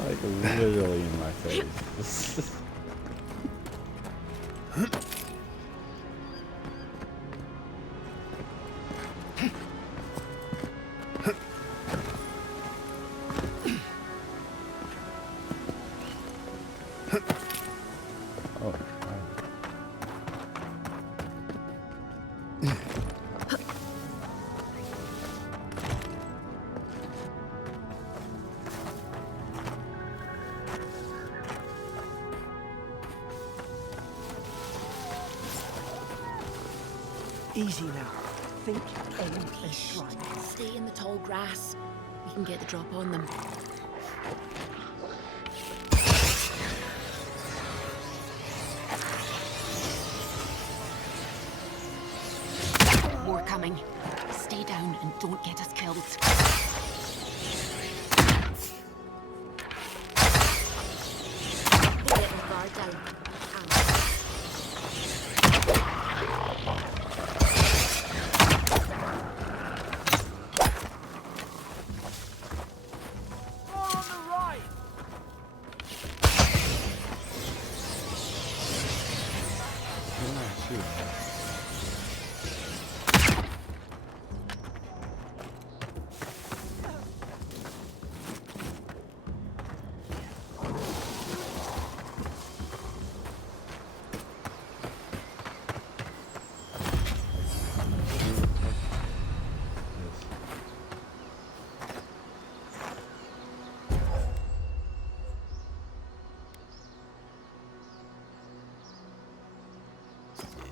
Like literally in my face. Oh, Easy now. Think aim and strike. Stay in the tall grass. We can get the drop on them. more coming. Stay down and don't get us killed. They let the guard down.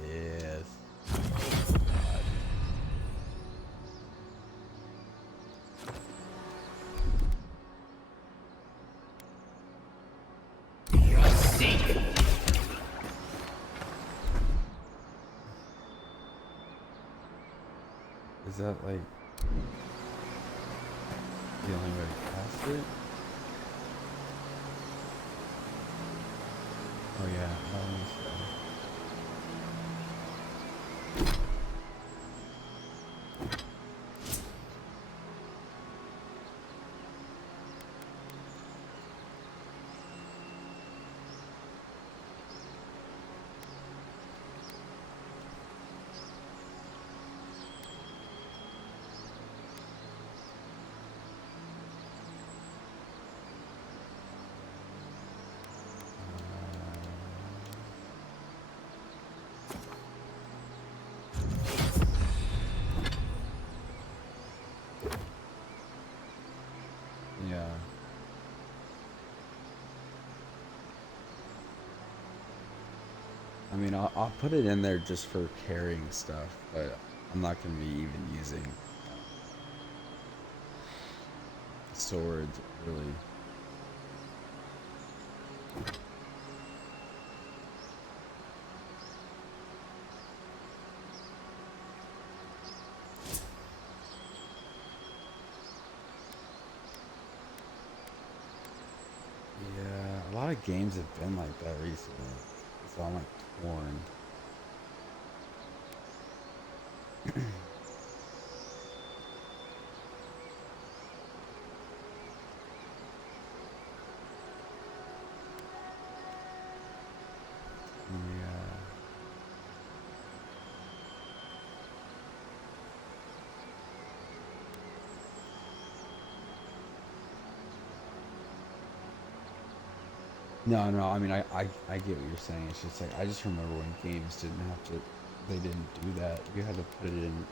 Yes. Is that like the only way past it? Oh yeah, that one's yeah. I mean, I'll put it in there just for carrying stuff, but I'm not going to be even using swords, really. Yeah, a lot of games have been like that recently. So I'm like torn. Yeah. No, no, I mean, I get what you're saying. It's just like, I just remember when games didn't have to, they didn't do that. You had to put it in,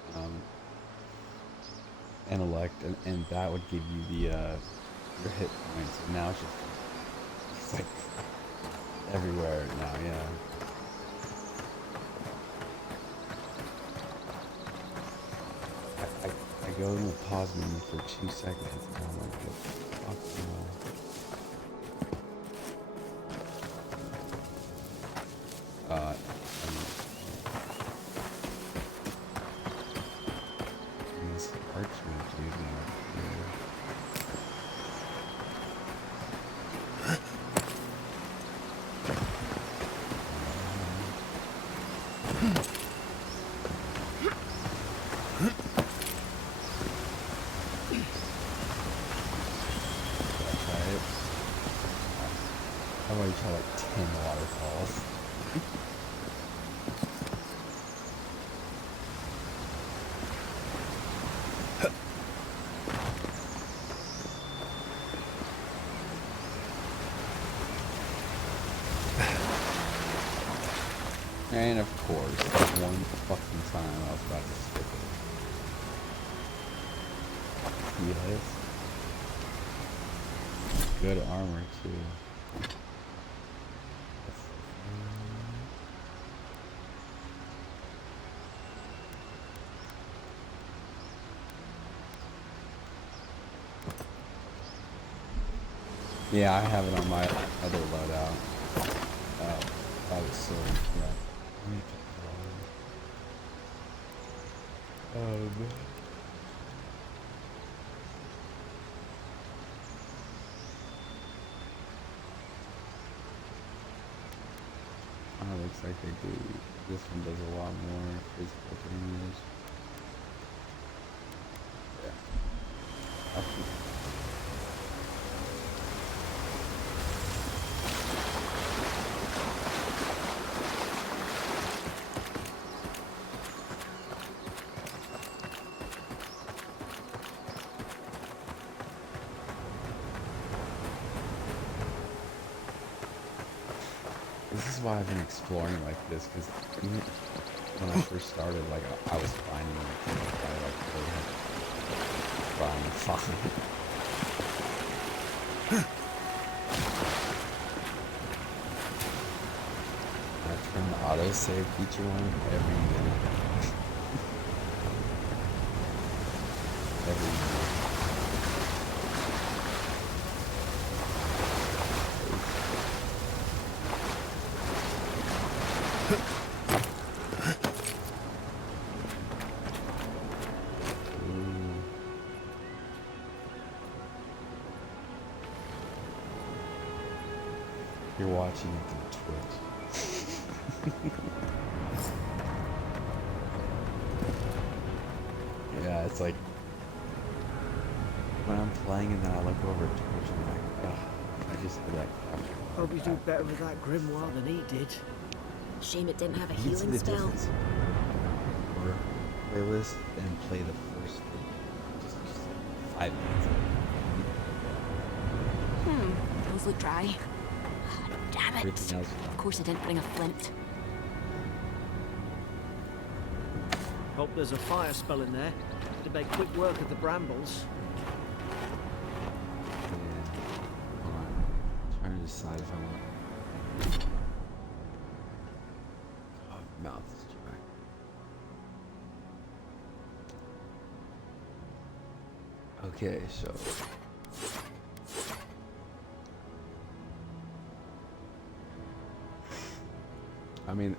intellect, and that would give you the, your hit points. And now it's like, everywhere now, yeah. I go in the pause menu for 2 seconds, and I'm like, fuck no. This parchment dude now. I've already tried like 10 waterfalls. And of course, that one fucking time I was about to skip it. Yes. Good armor too. Yeah, I have it on my other loadout. That was so, yeah. Let me put that on. Oh, it looks like they do. This one does a lot more physical damage. Yeah. This is why I've been exploring like this, because even when I first started, like I was finding like things that I like really had to find. I turn the autosave feature on every minute. Every minute. You're watching it through Twitch. Yeah, it's like when I'm playing and then I look over at Twitch and I'm like, ugh, I just had that capture. Hope you do better with that grimoire than he did. Shame it didn't have a You can see healing the spell. difference. Or playlist and play the first just 5 minutes. Those look dry. Ah, damn it. Everything else. Of course I didn't bring a flint. Hope there's a fire spell in there to make quick work of the brambles. Yeah. Hold on. I'm trying to decide if I want. Oh, mouth is dry. Okay, so. I mean,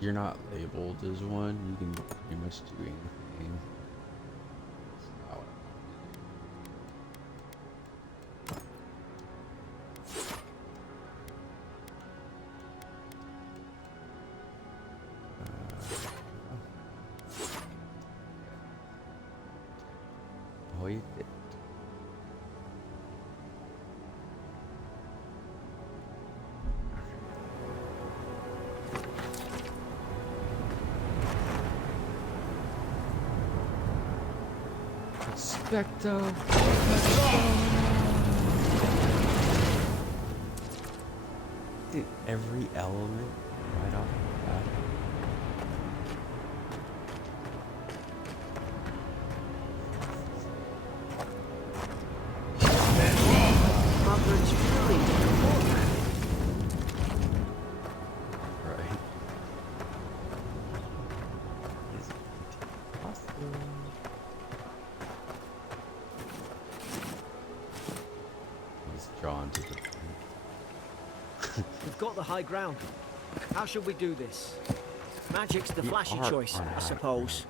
you're not labeled as one. You can pretty much do anything. That's not what I want. It. Expecto. Dude, every element right off the bat. Margaret's fury. Right. Is possible. Drawn to the We've got the high ground. How should we do this? Magic's the We flashy are choice, on I high suppose.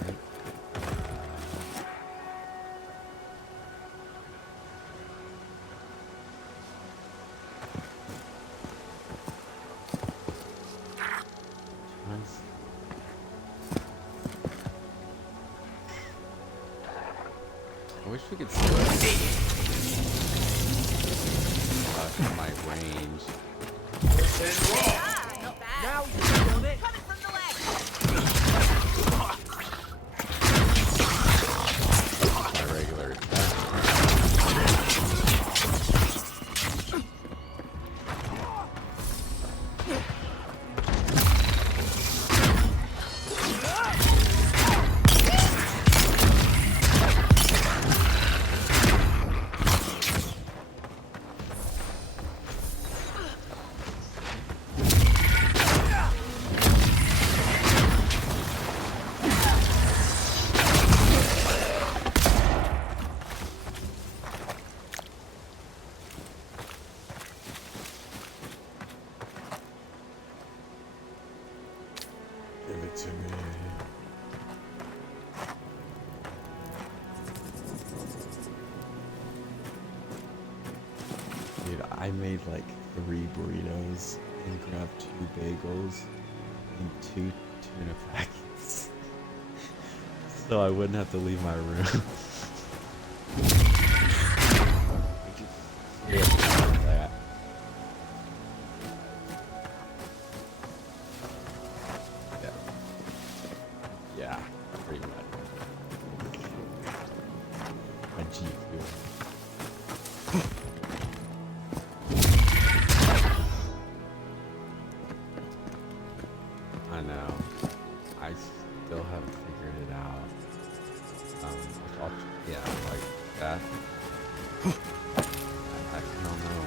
right. Nice. I wish we could see my range. Now you've done it. My regular attack. I made like 3 burritos and grabbed 2 bagels and 2 tuna packets. So I wouldn't have to leave my room. Yeah, that. Yeah, pretty much. My G Fuel. I know. I still haven't figured it out. Yeah, like that. I don't know.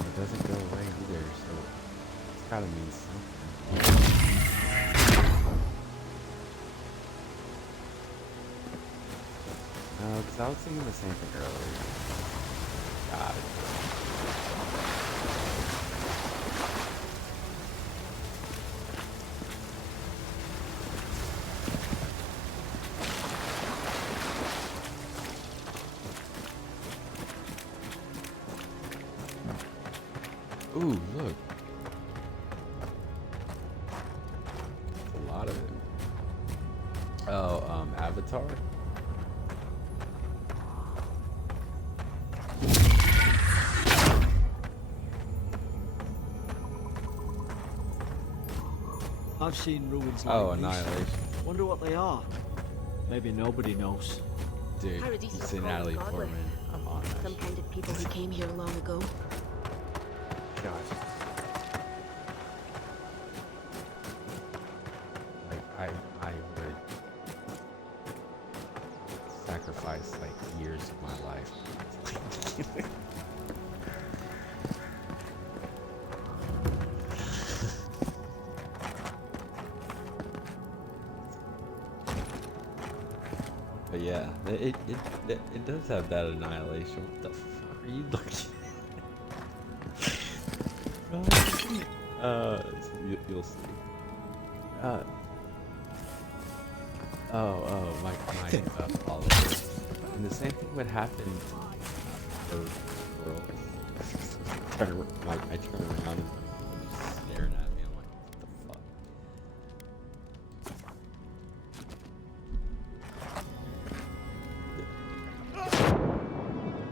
It doesn't go away either, so it's gotta mean something. No, because I was thinking the same thing earlier. God. Ooh, look. That's a lot of it. Oh, Avatar? I've seen ruins like Oh, these. Annihilation. Wonder what they are. Maybe nobody knows. Dude, Paradise you is see full of Natalie godly. Portman. I'm on that. Some kind of people who came here long ago. God. Like, I would sacrifice, like, years of my life. But yeah, it does have that annihilation. What the fuck are you looking at? You'll see. My followers. And the same thing would happen for girls. I turn around and people just staring at me. I'm like, what the fuck?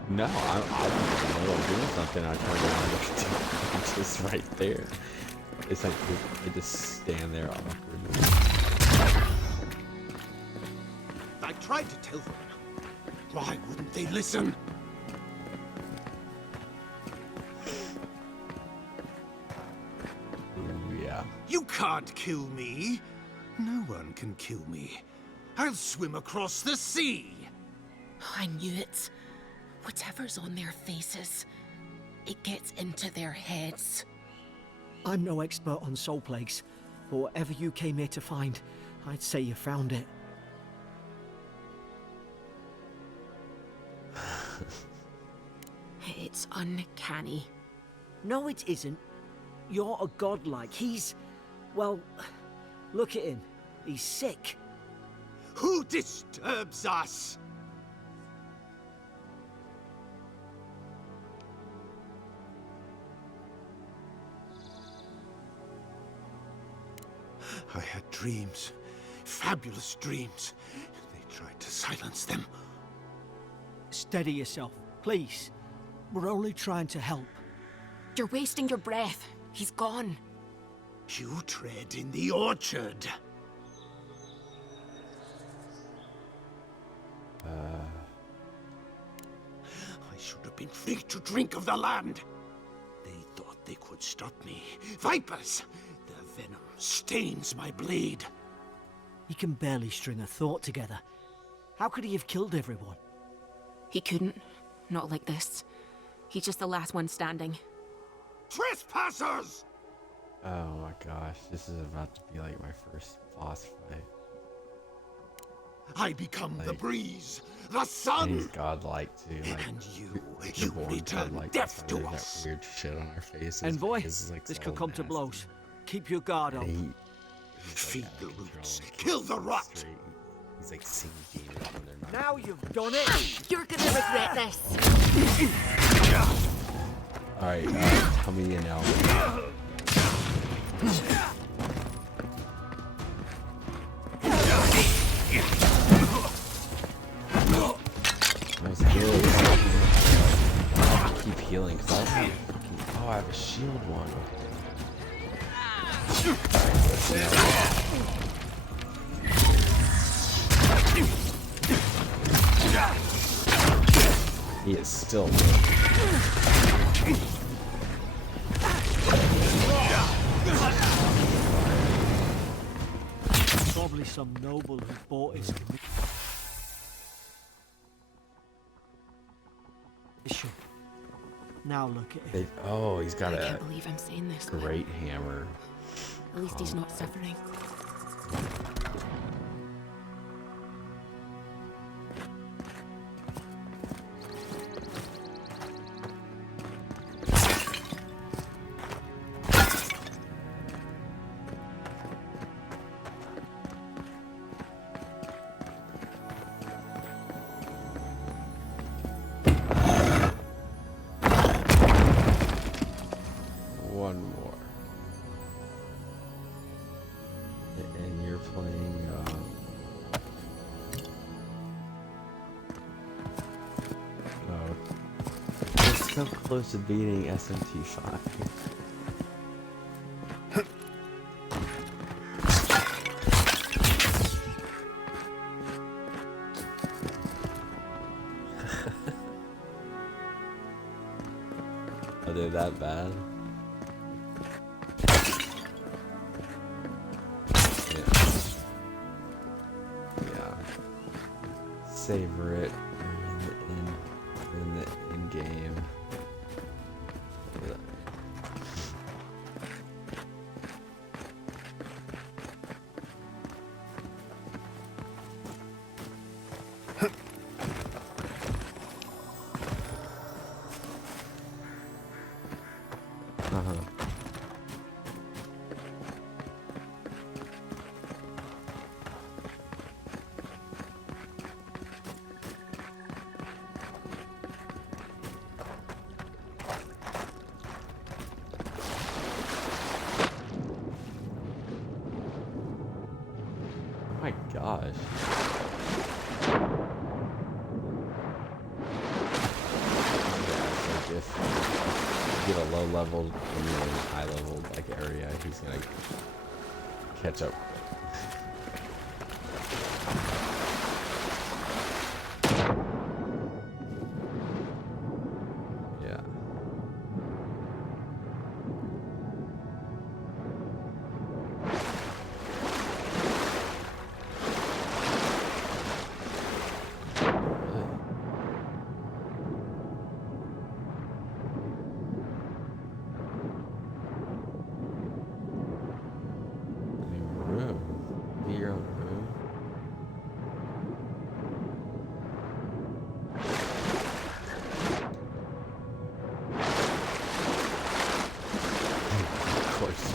No, I'm in the middle of doing something. I turn around and look at you. I'm just right there. It's like I just stand there awkwardly. I tried to tell them. Why wouldn't they listen? Ooh, yeah. You can't kill me. No one can kill me. I'll swim across the sea. I knew it. Whatever's on their faces, it gets into their heads. I'm no expert on soul plagues, but whatever you came here to find, I'd say you found it. It's uncanny. No, it isn't. You're a godlike. He's... well, look at him. He's sick. Who disturbs us? I had dreams. Fabulous dreams. They tried to silence them. Steady yourself, please. We're only trying to help. You're wasting your breath. He's gone. You tread in the orchard. I should have been free to drink of the land. They thought they could stop me. Vipers! Their venom stains my blade. He can barely string a thought together. How could he have killed everyone? He couldn't. Not like this. He's just the last one standing. Trespassers! Oh my gosh, this is about to be like my first boss fight. I become the Like- breeze, the And sun, he's godlike too. Like, and we're you born return godlike, death that's why to there's us. that weird shit on our faces. Envoy, because it's, like, this so could come to nasty. blows. Keep your guard up. And Feed the roots, kill the rot. Straight. He's like sinking when they're not. Now you've done it! You're gonna regret this. Alright, tell me an album. That's good. I have to keep healing because I have oh, I have a shield one. He is still Probably some noble who bought his commission. Now look at it. oh, he's got I a can't believe I'm saying this. Glenn. great hammer. At least he's not suffering. One more. And you're playing oh, it's so close to beating SMT5. Are they that bad? Yeah. Savor it in the in-game. Oh my gosh. Yeah, it's like if you get a low level and you're in a high level like area, he's gonna catch up. Yeah. Room. Be your own room. Of course.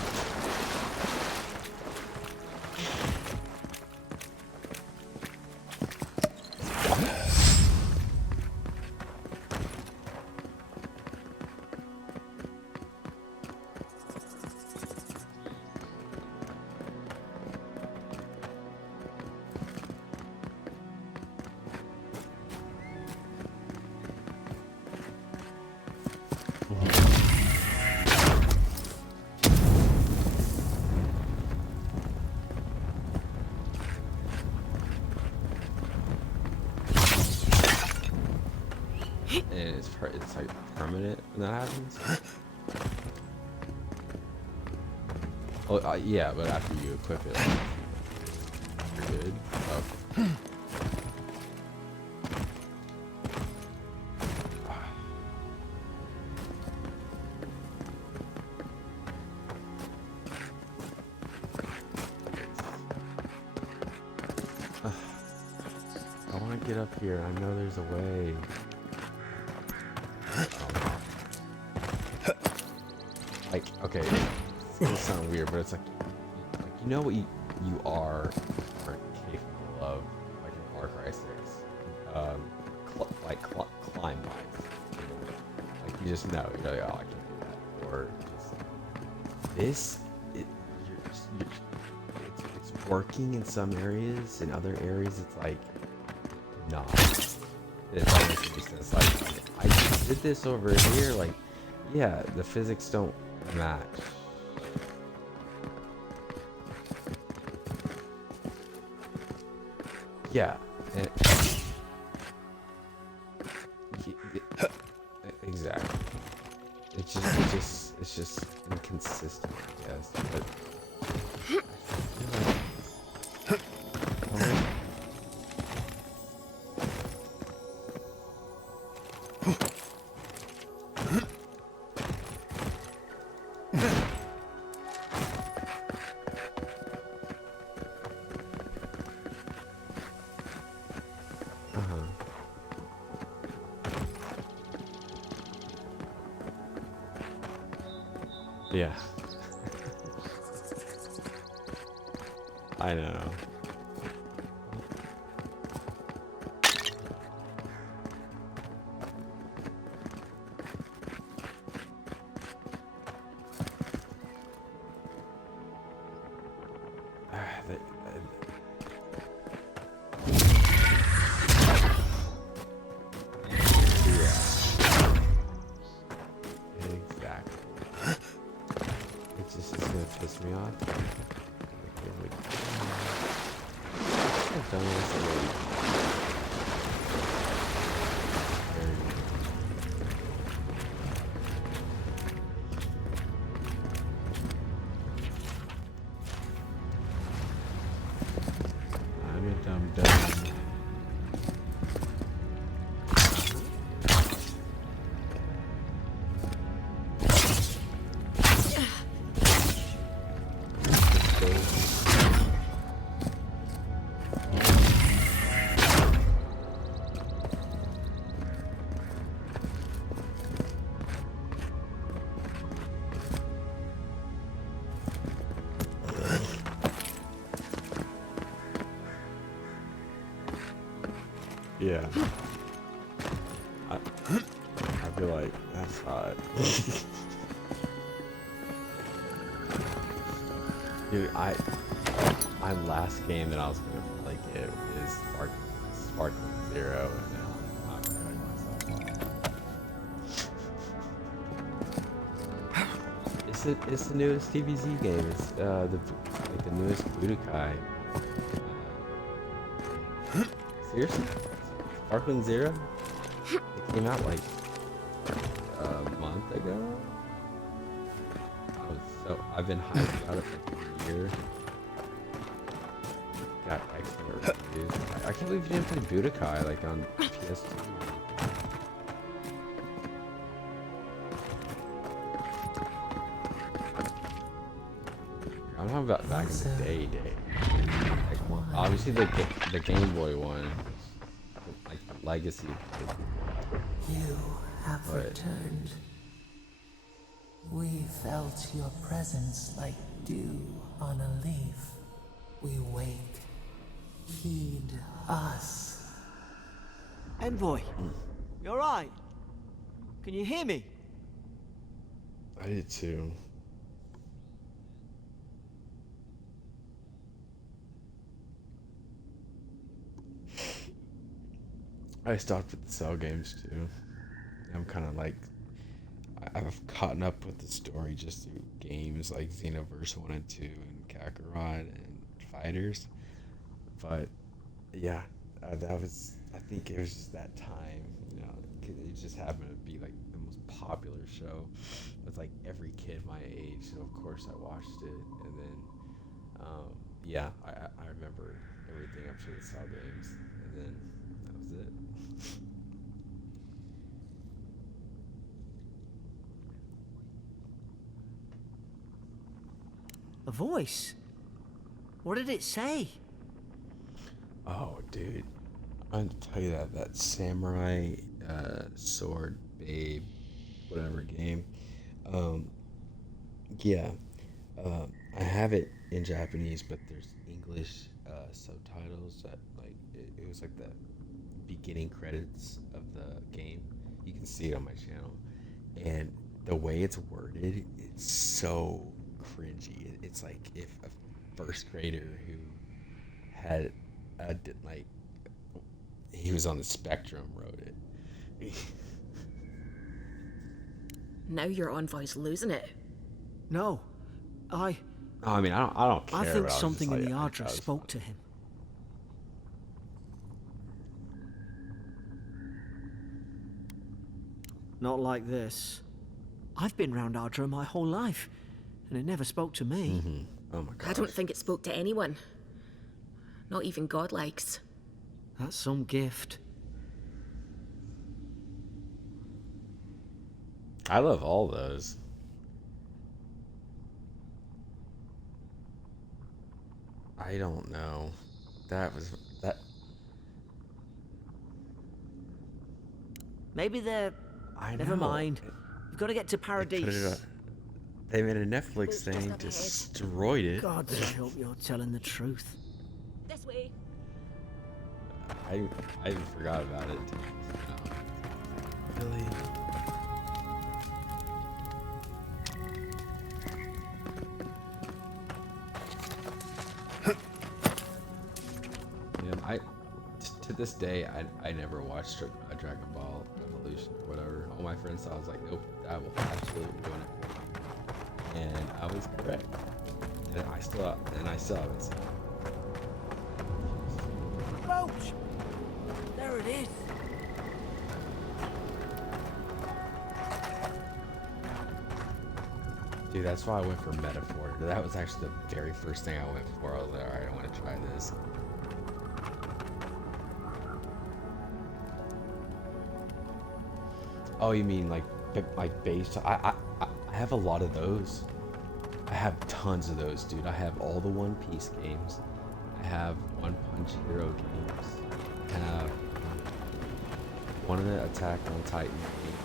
And it's like permanent when that happens. Oh yeah, but after you equip it, you're good. Okay. I want to get up here. I know there's a way. Like, okay, it's gonna sound weird, but it's like you know what you you are capable of, like in Far Cry 6, climb wise. Like you just know, you're like, oh, I can do that. Or just this, it's working in some areas. In other areas, it's like not. It doesn't make any sense. Like I just did this over here. Like, yeah, the physics don't match. Yeah. Exactly. It's just inconsistent, I guess. But yeah. I know. Piss me off. I've done this already. I'm a dum-dum. Yeah. I feel like that's hot. Dude, my last game that I was gonna like it is Sparkling Zero, and now I'm cutting myself off. It's the newest TVZ game. It's the newest Budokai. Seriously? Sparkling Zero? It came out like a month ago. I've been hyped about it for like a year. Got excellent reviews. I can't believe you didn't play Budokai like on PS2. I'm talking about back in the day. Like, obviously the Game Boy one, like the Legacy. You have returned. We felt your presence like dew on a leaf. We wake. Heed us. Envoy, you alright? Can you hear me? I did too. I stopped with the cell games too. I'm kind of like, I've caught up with the story just through games like Xenoverse 1 and 2 and Kakarot and Fighters. But yeah, that was, I think it was just that time, you know, it just happened to be like the most popular show with like every kid my age, so of course I watched it. And then yeah, I remember everything up to the cell games, and then that was it. A voice? What did it say? Oh, dude, I'm gonna tell you that samurai sword babe, whatever game. Yeah, I have it in Japanese, but there's English subtitles that like it was like the beginning credits of the game. You can see it on my channel, and the way it's worded, it's so cringy. It's like if a first grader who had like he was on the spectrum wrote it. Now your envoy's losing it. No, I mean, I don't care. I but think was just something in like, the I thought Ardra it was spoke funny. to him. Not like this. I've been round Ardra my whole life, and it never spoke to me. Oh my god. I don't think it spoke to anyone. Not even godlikes. That's some gift. I love all those. I don't know. That was that. Maybe they're... I Never know. mind. We've got to get to They put it Paradise. up. They made a Netflix Boat's just thing, up ahead. destroyed it. God, I hope you're telling the truth. This way. I even forgot about it. Really? Man, to this day, I never watched a Dragon Ball Evolution or whatever. All my friends thought I was like, nope, that will absolutely ruin it. And I was correct. And I still haven't seen it. Boat! There it is. Dude, that's why I went for Metaphor. That was actually the very first thing I went for. I was like, alright, I want to try this. Oh, you mean like based? I have a lot of those. I have tons of those, dude. I have all the One Piece games. I have One Punch Hero games. I have one of the Attack on Titan games.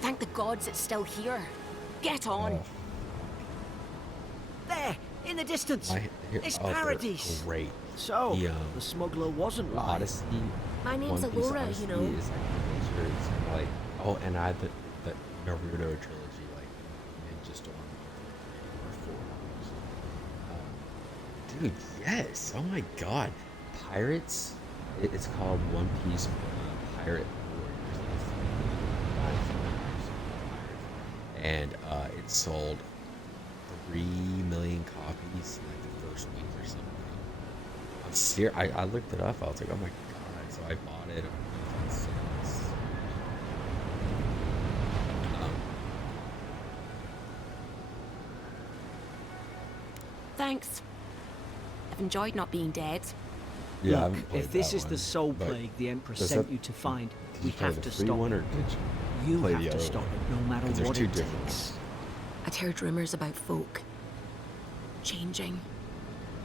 Thank the gods it's still here. Get on. There, in the distance. It's they're Paradise. Great. So, The, the smuggler wasn't lying. Odyssey. My name's One Piece Allura, Odyssey you know. is like oh, and I had the Naruto trilogy, like Ninja Storm. Dude, yes. Oh my god. Pirates. It's called One Piece Pirate Warriors. And it sold 3 million copies in like the first week or something. I'm serious. I looked it up. I was like, oh my god. So I bought it. Thanks. I've enjoyed not being dead. Yeah, I Look, haven't played if this that is the one, soul but plague the Empress does sent that- you to find, did we you play have the to free stop one, it. or did You play have the to other stop one? it, no matter 'Cause there's what two it different takes. I'd heard rumors about folk changing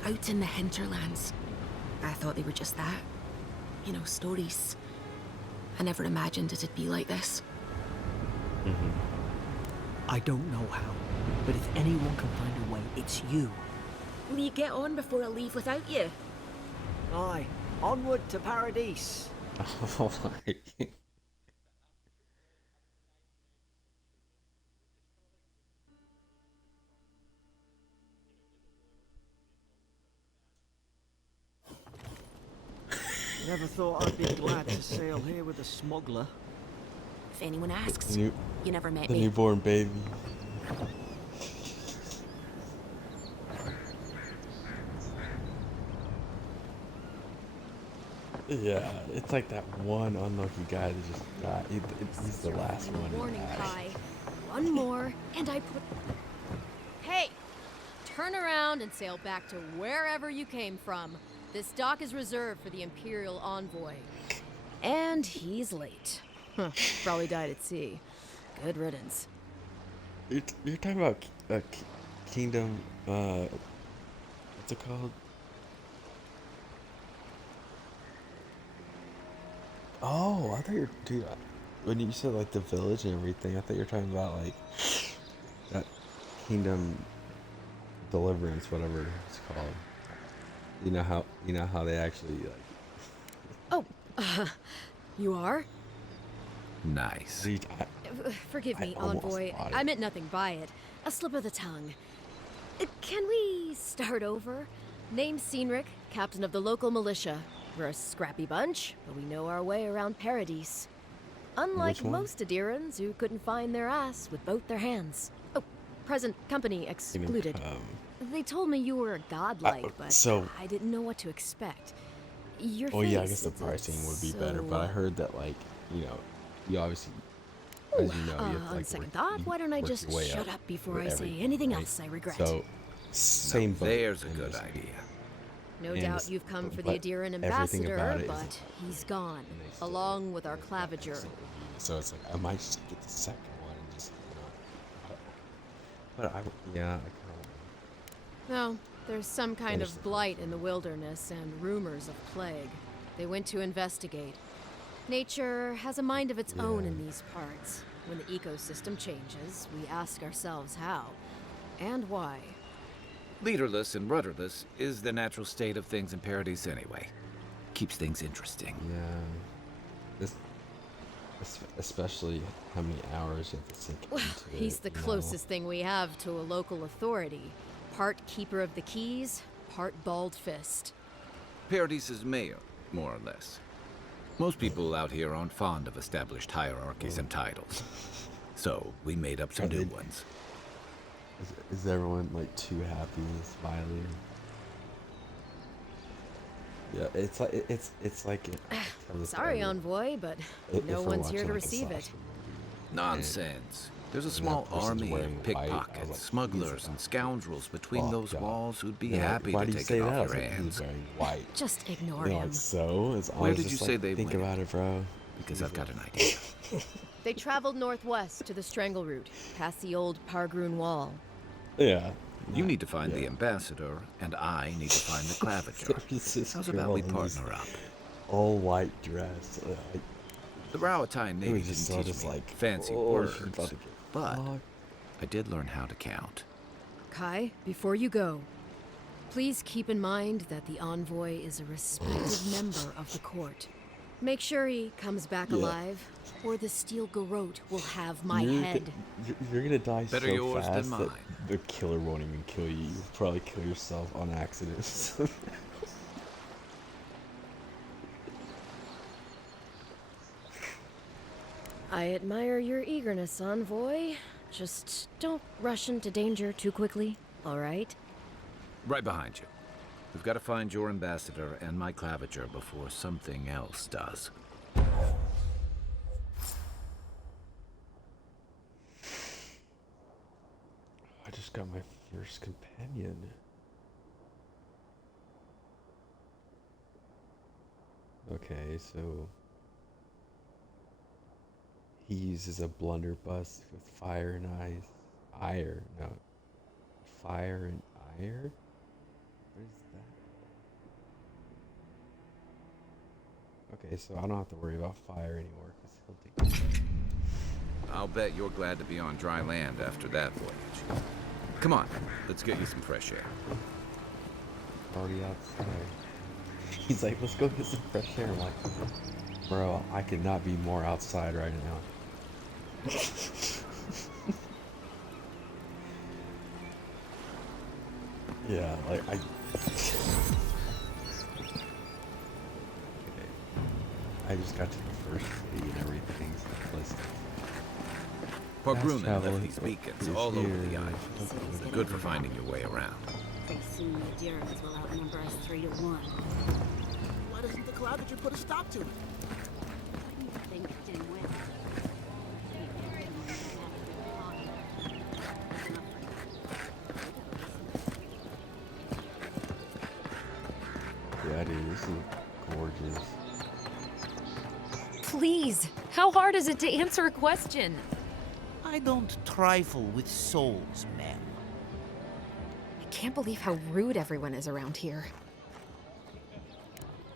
out in the hinterlands. I thought they were just that. You know, stories. I never imagined it'd be like this. I don't know how, but if anyone can find a way, it's you. Will you get on before I leave without you? Aye, onward to Paradise. Oh my. Never thought I'd be glad to sail here with a smuggler. If anyone asks, New- you never met The me. newborn baby. Yeah, it's like that one unlucky guy that just died. He's the last one. to Warning, die. Kai. One more, and I put. Hey! Turn around and sail back to wherever you came from. This dock is reserved for the Imperial envoy. And he's late. Huh, probably died at sea. Good riddance. You're talking about Kingdom. What's it called? Oh, I thought you were, dude. When you said like the village and everything, I thought you were talking about like that Kingdom Deliverance, whatever it's called. You know how they actually like. Oh, you are? Nice. Forgive me, I almost Envoy. bought it. I meant nothing by it. A slip of the tongue. Can we start over? Name's Cynric, captain of the local militia. We're a scrappy bunch, but we know our way around Paradise. Unlike Which one? most Adirans who couldn't find their ass with both their hands. Oh, present company excluded. They told me you were godlike, but so- I didn't know what to expect. Your Oh face, yeah, I guess the it's pricing would be better, but I so, heard that like, you obviously, as you know, you have to, on like, second work- thought, you why don't I work just your way shut up up before for I say everything, anything right? else I regret? So, same boat. There's a in good this idea. No and doubt this- you've come for the but Adiran everything ambassador, about it is- but he's gone, and they still- along with our it's not claviger. excellent reviews. So it's like I might just get the second one and just, but I kind of. No, there's some kind Finish the of blight in the wilderness and rumors of plague. They went to investigate. Nature has a mind of its own in Yeah. these parts. When the ecosystem changes, we ask ourselves how and why. Leaderless and rudderless is the natural state of things in Paradise anyway. Keeps things interesting. Yeah. This, especially how many hours you have to sink Well, into it. he's the closest thing we have to a local authority. Part keeper of the keys, part bald fist. Paradise's mayor, more or less. Most people out here aren't fond of established hierarchies and titles. So we made up some Are new they- ones. Is everyone like too happy and smiling? Yeah, it's like it's like. Sorry, Envoy, but no one's here to receive it. Nonsense. There's a small person's army wearing of white. I was pickpockets, like, smugglers, Jesus. and scoundrels between Oh, those God. walls who'd be Yeah, happy why to do you take say it that? I off was your like, he's hands. wearing white. Just ignore You're him. like, so? It's Where always did just you like, say they think went? about it, bro. Because I've got an idea. They traveled northwest to the Strangle Route, past the old Pargroon Wall. Yeah. You need to find the ambassador, and I need to find the claviger. There's this How's about girl we in this partner up? all white dress. The Rawatai It Navy was didn't just so teach just me like fancy oh, words, she's about to get but fucked. I did learn how to count. Kai, before you go, please keep in mind that the Envoy is a respected member of the court. Make sure he comes back Yeah. alive, or the Steel Garrote will have my You're head. You're gonna die Better so yours than fast that mine. the killer won't even kill you. You'll probably kill yourself on accident. I admire your eagerness, Envoy. Just don't rush into danger too quickly, all right? Right behind you. We've got to find your ambassador and my claviger before something else does. I just got my first companion. Okay, so he uses a blunderbuss with fire and fire and ire. What is that? Okay, so I don't have to worry about fire anymore because he'll take. I'll bet you're glad to be on dry land after that voyage. Come on, let's get you some fresh air. Already outside. He's like, let's go get some fresh air. I'm like, bro, I could not be more outside right now. Yeah, like I. Okay. I just got to the first city and everything. So let's. Pargrunan travel left these beacons is all over here. the island. They're good for finding your way around. Pretty soon the Adirans will outnumber us 3-1. Why doesn't the claviger put a stop to it? I think dim win. Yeah, dude, this is gorgeous. Please, how hard is it to answer a question? I don't trifle with souls, ma'am. I can't believe how rude everyone is around here.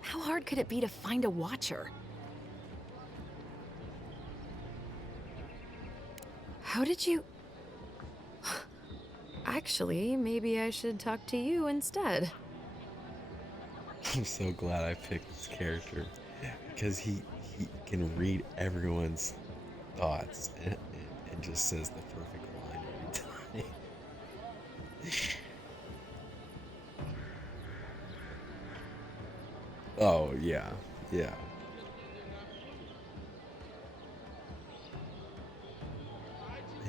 How hard could it be to find a watcher? How did you... Actually, maybe I should talk to you instead. I'm so glad I picked this character because he can read everyone's thoughts and just says the perfect line every time. Oh yeah, yeah.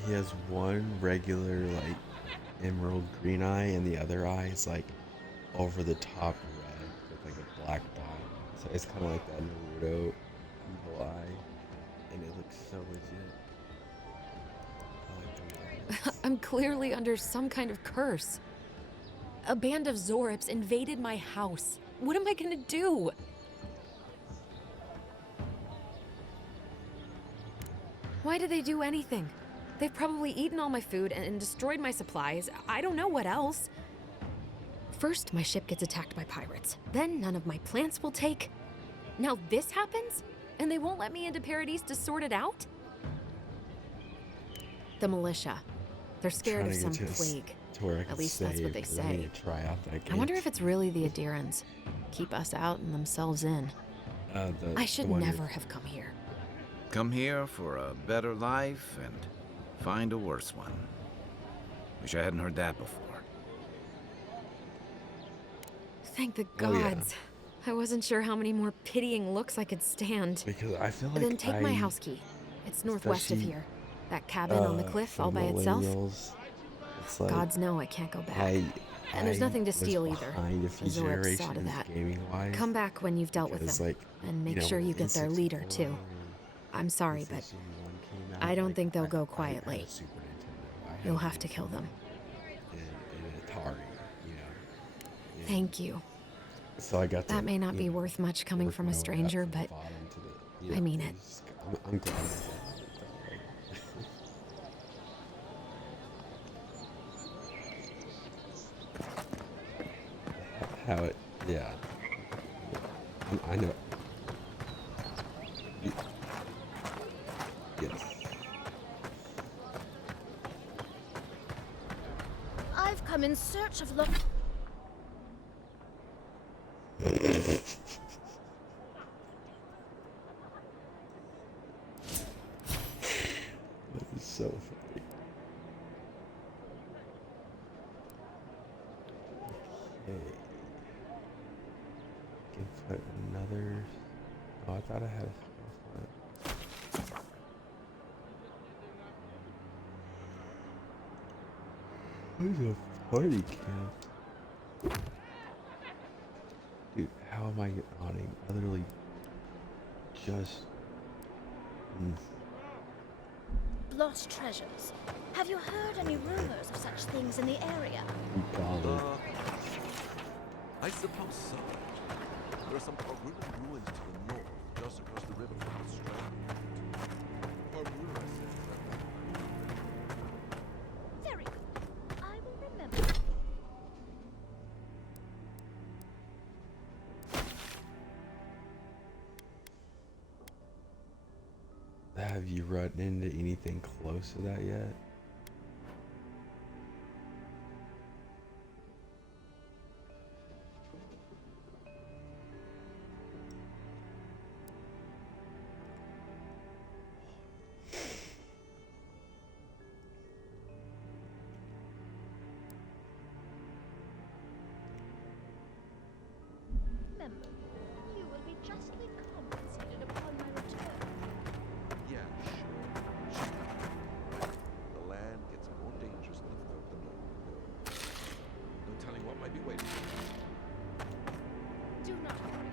He has one regular like emerald green eye, and the other eye is like over the top red with like a black dot. So it's kind of like that Naruto evil eye, and it looks so legit. I like the way that looks. I'm clearly under some kind of curse. A band of Zorips invaded my house. What am I gonna do? Why did they do anything? They've probably eaten all my food and destroyed my supplies. I don't know what else. First, my ship gets attacked by pirates. Then none of my plants will take. Now this happens? And they won't let me into Paradise to sort it out? The militia. They're scared of some plague. At least that's what they say. I wonder if it's really the Adirans. Keep us out and themselves in. I should never have come here. Come here for a better life and find a worse one. Wish I hadn't heard that before. Thank the gods. I wasn't sure how many more pitying looks I could stand. Because I feel like then take my house key. It's northwest of here. That cabin on the cliff all by itself. It's like, Gods know I can't go back. And there's nothing to steal either. The Zorps saw to that. Come back when you've dealt with them. And make sure you get their leader, too. I'm sorry, but I don't think they'll go quietly. You'll have to kill them. Thank you. So I got that may not be worth much coming from a stranger, but I mean it. I'm glad how it, yeah. I know. Yes. I've come in search of This is so funny. Okay. Can put another. Oh, I thought I had a spell for it. Where's a party camp? Dude, how am I yawning? I literally just. Lost treasures. Have you heard any rumors of such things in the area? You called it. I suppose so. There are some ruined ruins to the north, just across the river from the strand. Or Very good. I will remember. Have you run into anything close to that yet? Remember, you will be justly compensated upon my return. yeah, sure. The land gets more dangerous the further north we go. No telling what might be waiting. Do not worry.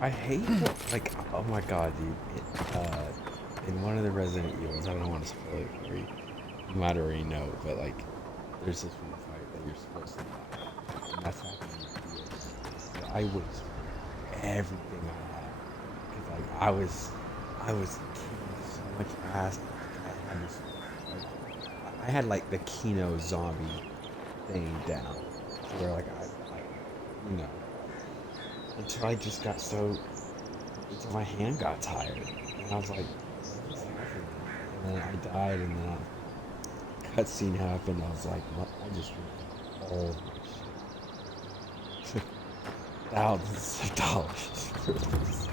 I hate it. Like, oh my god, dude. In one of the Resident Evils, I don't want to spoil it for you. You might already know, but like, there's this one fight that you're supposed to die. And that's happening here. So I was everything I had. Because like, I was kicking so much ass. I had this, like, I had like the Kino zombie thing down to where like you know, until I just got so, until my hand got tired, and I was like, what is happening? And then I died, and then a cutscene happened. I was like, what? I just ripped all of my shit. Thousands of dollars for this.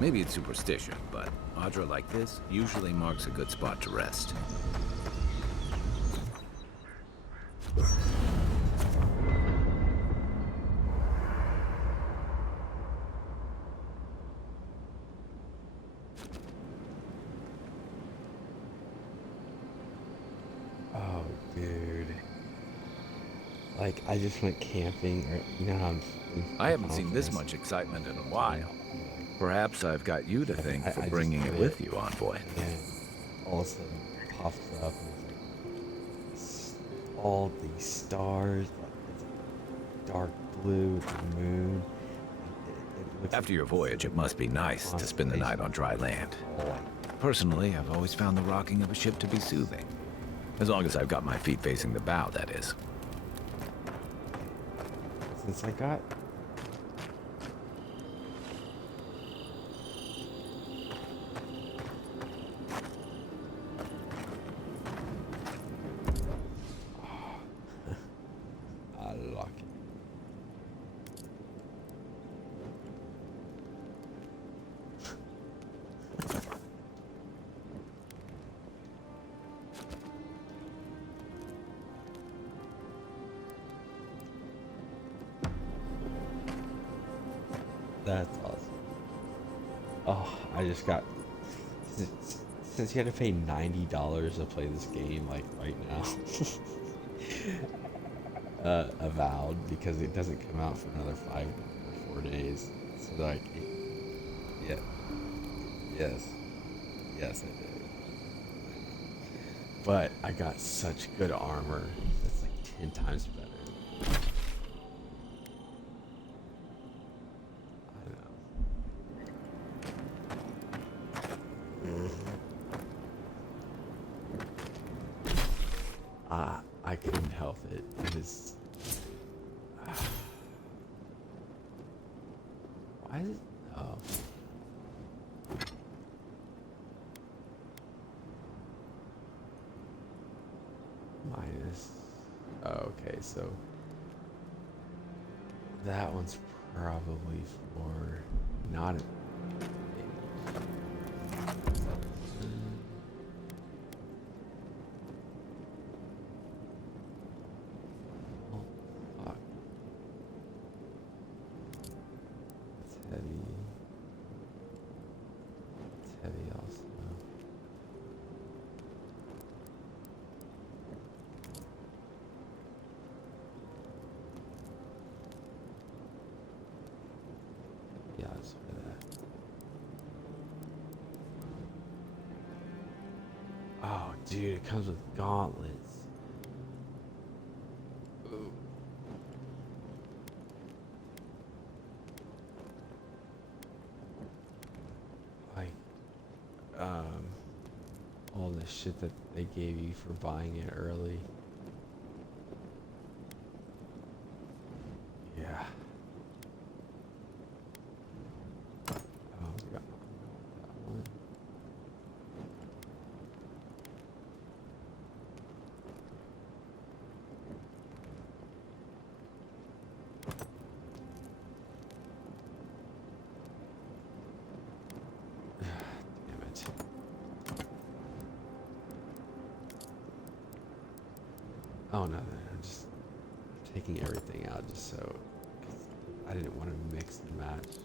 Maybe it's superstition, but Audra like this usually marks a good spot to rest. Oh, dude. Like, I just went camping, or, you know how I haven't seen this much excitement in a while. Perhaps I've got you to thank for bringing it with you, Envoy. And all of a sudden it pops up and it's like all these stars, like it's dark blue with the moon. After your voyage, it must be nice to spend the night on dry land. Personally, I've always found the rocking of a ship to be soothing. As long as I've got my feet facing the bow, that is. Since I got That's awesome. Oh, I just got, since you had to pay $90 to play this game, like right now, Avowed, because it doesn't come out for another 5 or 4 days. So like, yeah, yes, I did. But I got such good armor. It's like 10 times better. I couldn't help it. It was. Why is it? Oh. Minus. Oh, okay, so. That one's probably for not. Oh, dude, it comes with gauntlets. Ooh. Like, all the shit that they gave you for buying it early. Yeah. Oh, we got that one. Damn it. Oh no, I'm just taking everything out just so, 'cause I didn't want to mix and match.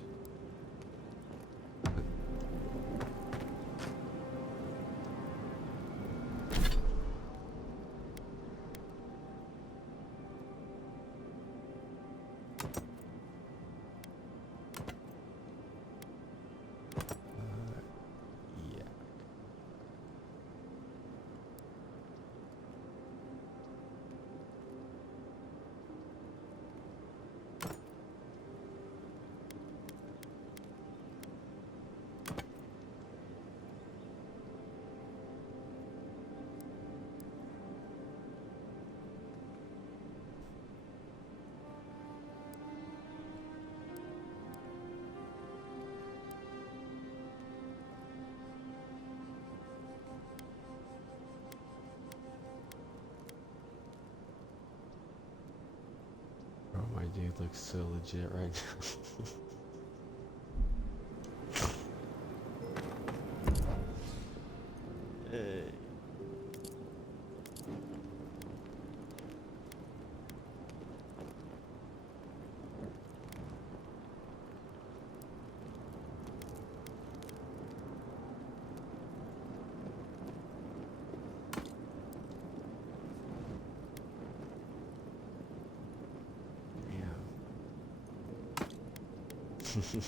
dude looks so legit right now. Hey. Yeah. Dude,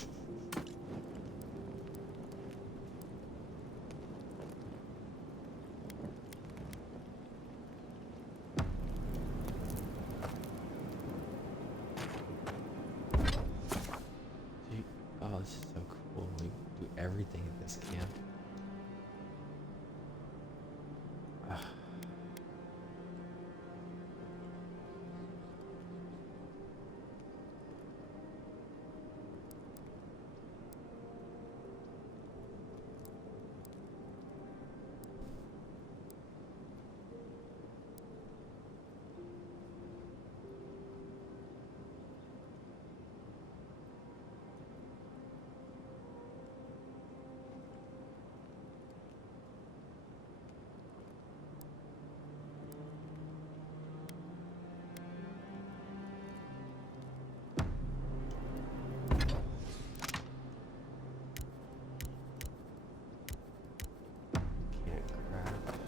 oh, this is so cool. We do everything at this camp. Can't craft.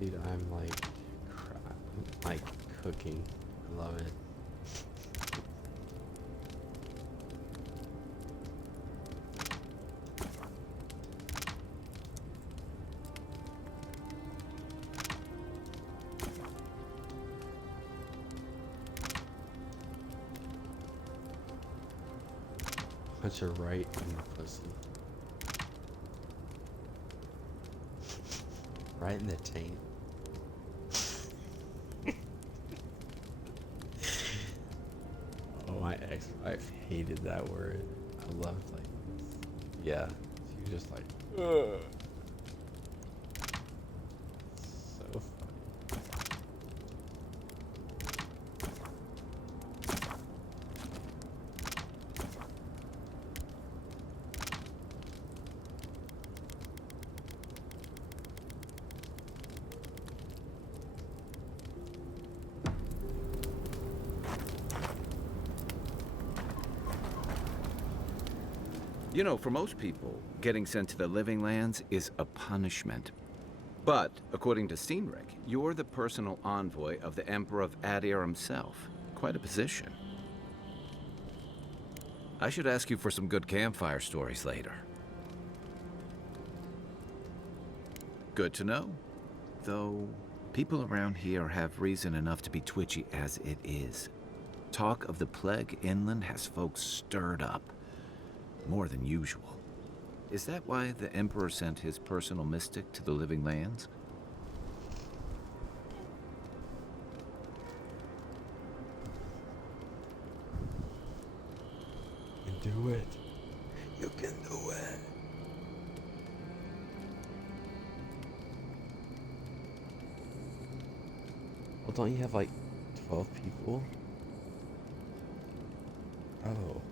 Dude, I'm like, like cooking. I love it. Punch her right in the pussy. Right in the taint. Oh, my ex-wife hated that word. I loved like, yeah, she was just like, ugh. So funny. You know, for most people, getting sent to the Living Lands is a punishment. But, according to Steenrick, you're the personal envoy of the Emperor of Adir himself. Quite a position. I should ask you for some good campfire stories later. Good to know. Though, people around here have reason enough to be twitchy as it is. Talk of the plague inland has folks stirred up. More than usual. Is that why the Emperor sent his personal mystic to the Living Lands? You can do it. You can do it. Well, don't you have like 12 people? Oh.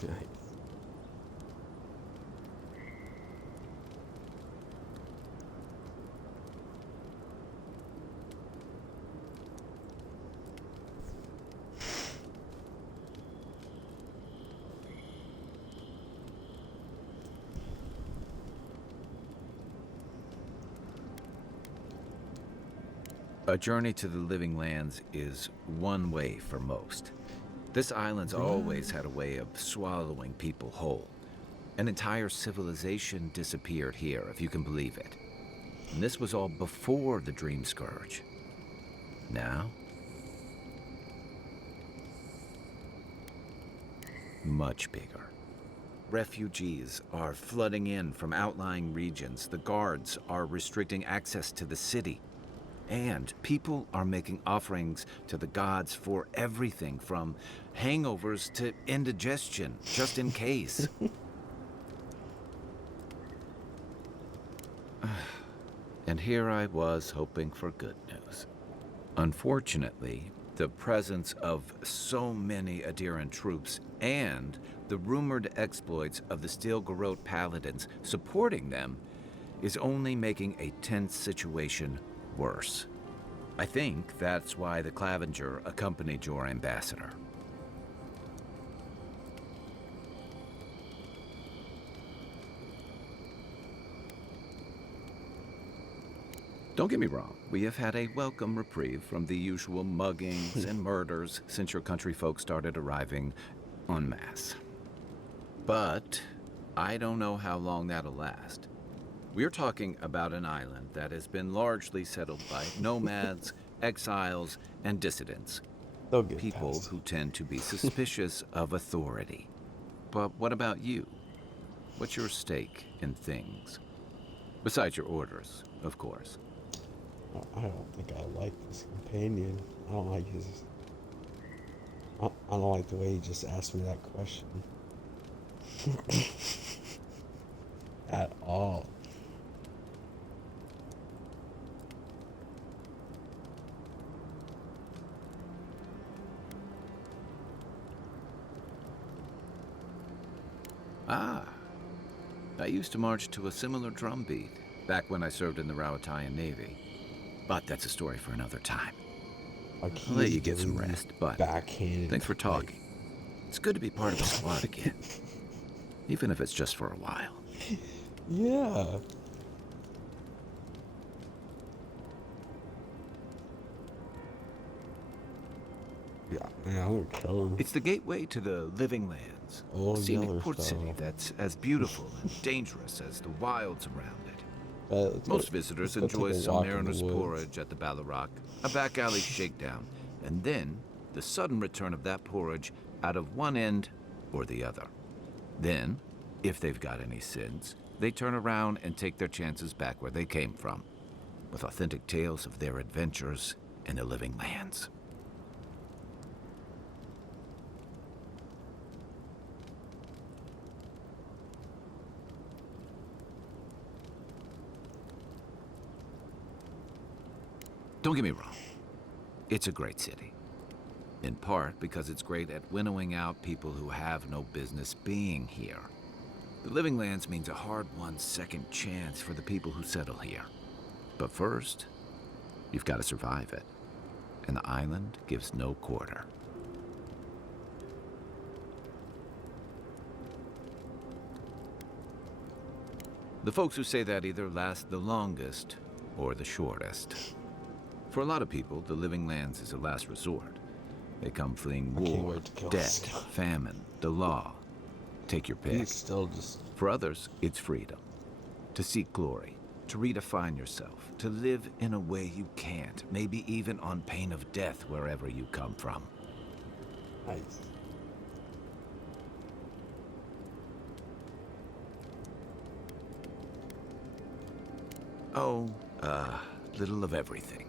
Nice. A journey to the living lands is one way for most. This island's always had a way of swallowing people whole. An entire civilization disappeared here, if you can believe it. And this was all before the Dream Scourge. Now, much bigger. Refugees are flooding in from outlying regions. The guards are restricting access to the city. And people are making offerings to the gods for everything from hangovers to indigestion, just in case. And here I was hoping for good news. Unfortunately, the presence of so many Adiran troops and the rumored exploits of the Steel Garrote paladins supporting them is only making a tense situation worse. I think that's why the Clavenger accompanied your ambassador. Don't get me wrong, we have had a welcome reprieve from the usual muggings and murders since your country folk started arriving en masse. But I don't know how long that'll last. We're talking about an island that has been largely settled by nomads, exiles, and dissidents. People who tend to be suspicious of authority. But what about you? What's your stake in things? Besides your orders, of course. I don't think I like this companion. I don't like his... I don't like the way he just asked me that question. At all. Ah, I used to march to a similar drumbeat back when I served in the Rawatayan Navy. But that's a story for another time. I'll let you get some rest, but thanks for talking. It's good to be part of the squad again. Even if it's just for a while. Yeah. Yeah, man, I'm gonna kill him. It's the gateway to the living lands. Oh, a scenic port city that's as beautiful and dangerous as the wilds around it. Most visitors enjoy some mariner's porridge at the Ballarrock, a back alley shakedown, and then the sudden return of that porridge out of one end or the other. Then, if they've got any sins, they turn around and take their chances back where they came from, with authentic tales of their adventures in the living lands. Don't get me wrong, it's a great city. In part because it's great at winnowing out people who have no business being here. The living lands means a hard-won second chance for the people who settle here. But first, you've got to survive it. And the island gives no quarter. The folks who say that either last the longest or the shortest. For a lot of people, the living lands is a last resort. They come fleeing war, death, famine, the law. Take your pick. For others, it's freedom. To seek glory, to redefine yourself, to live in a way you can't, maybe even on pain of death wherever you come from. Nice. Oh, little of everything.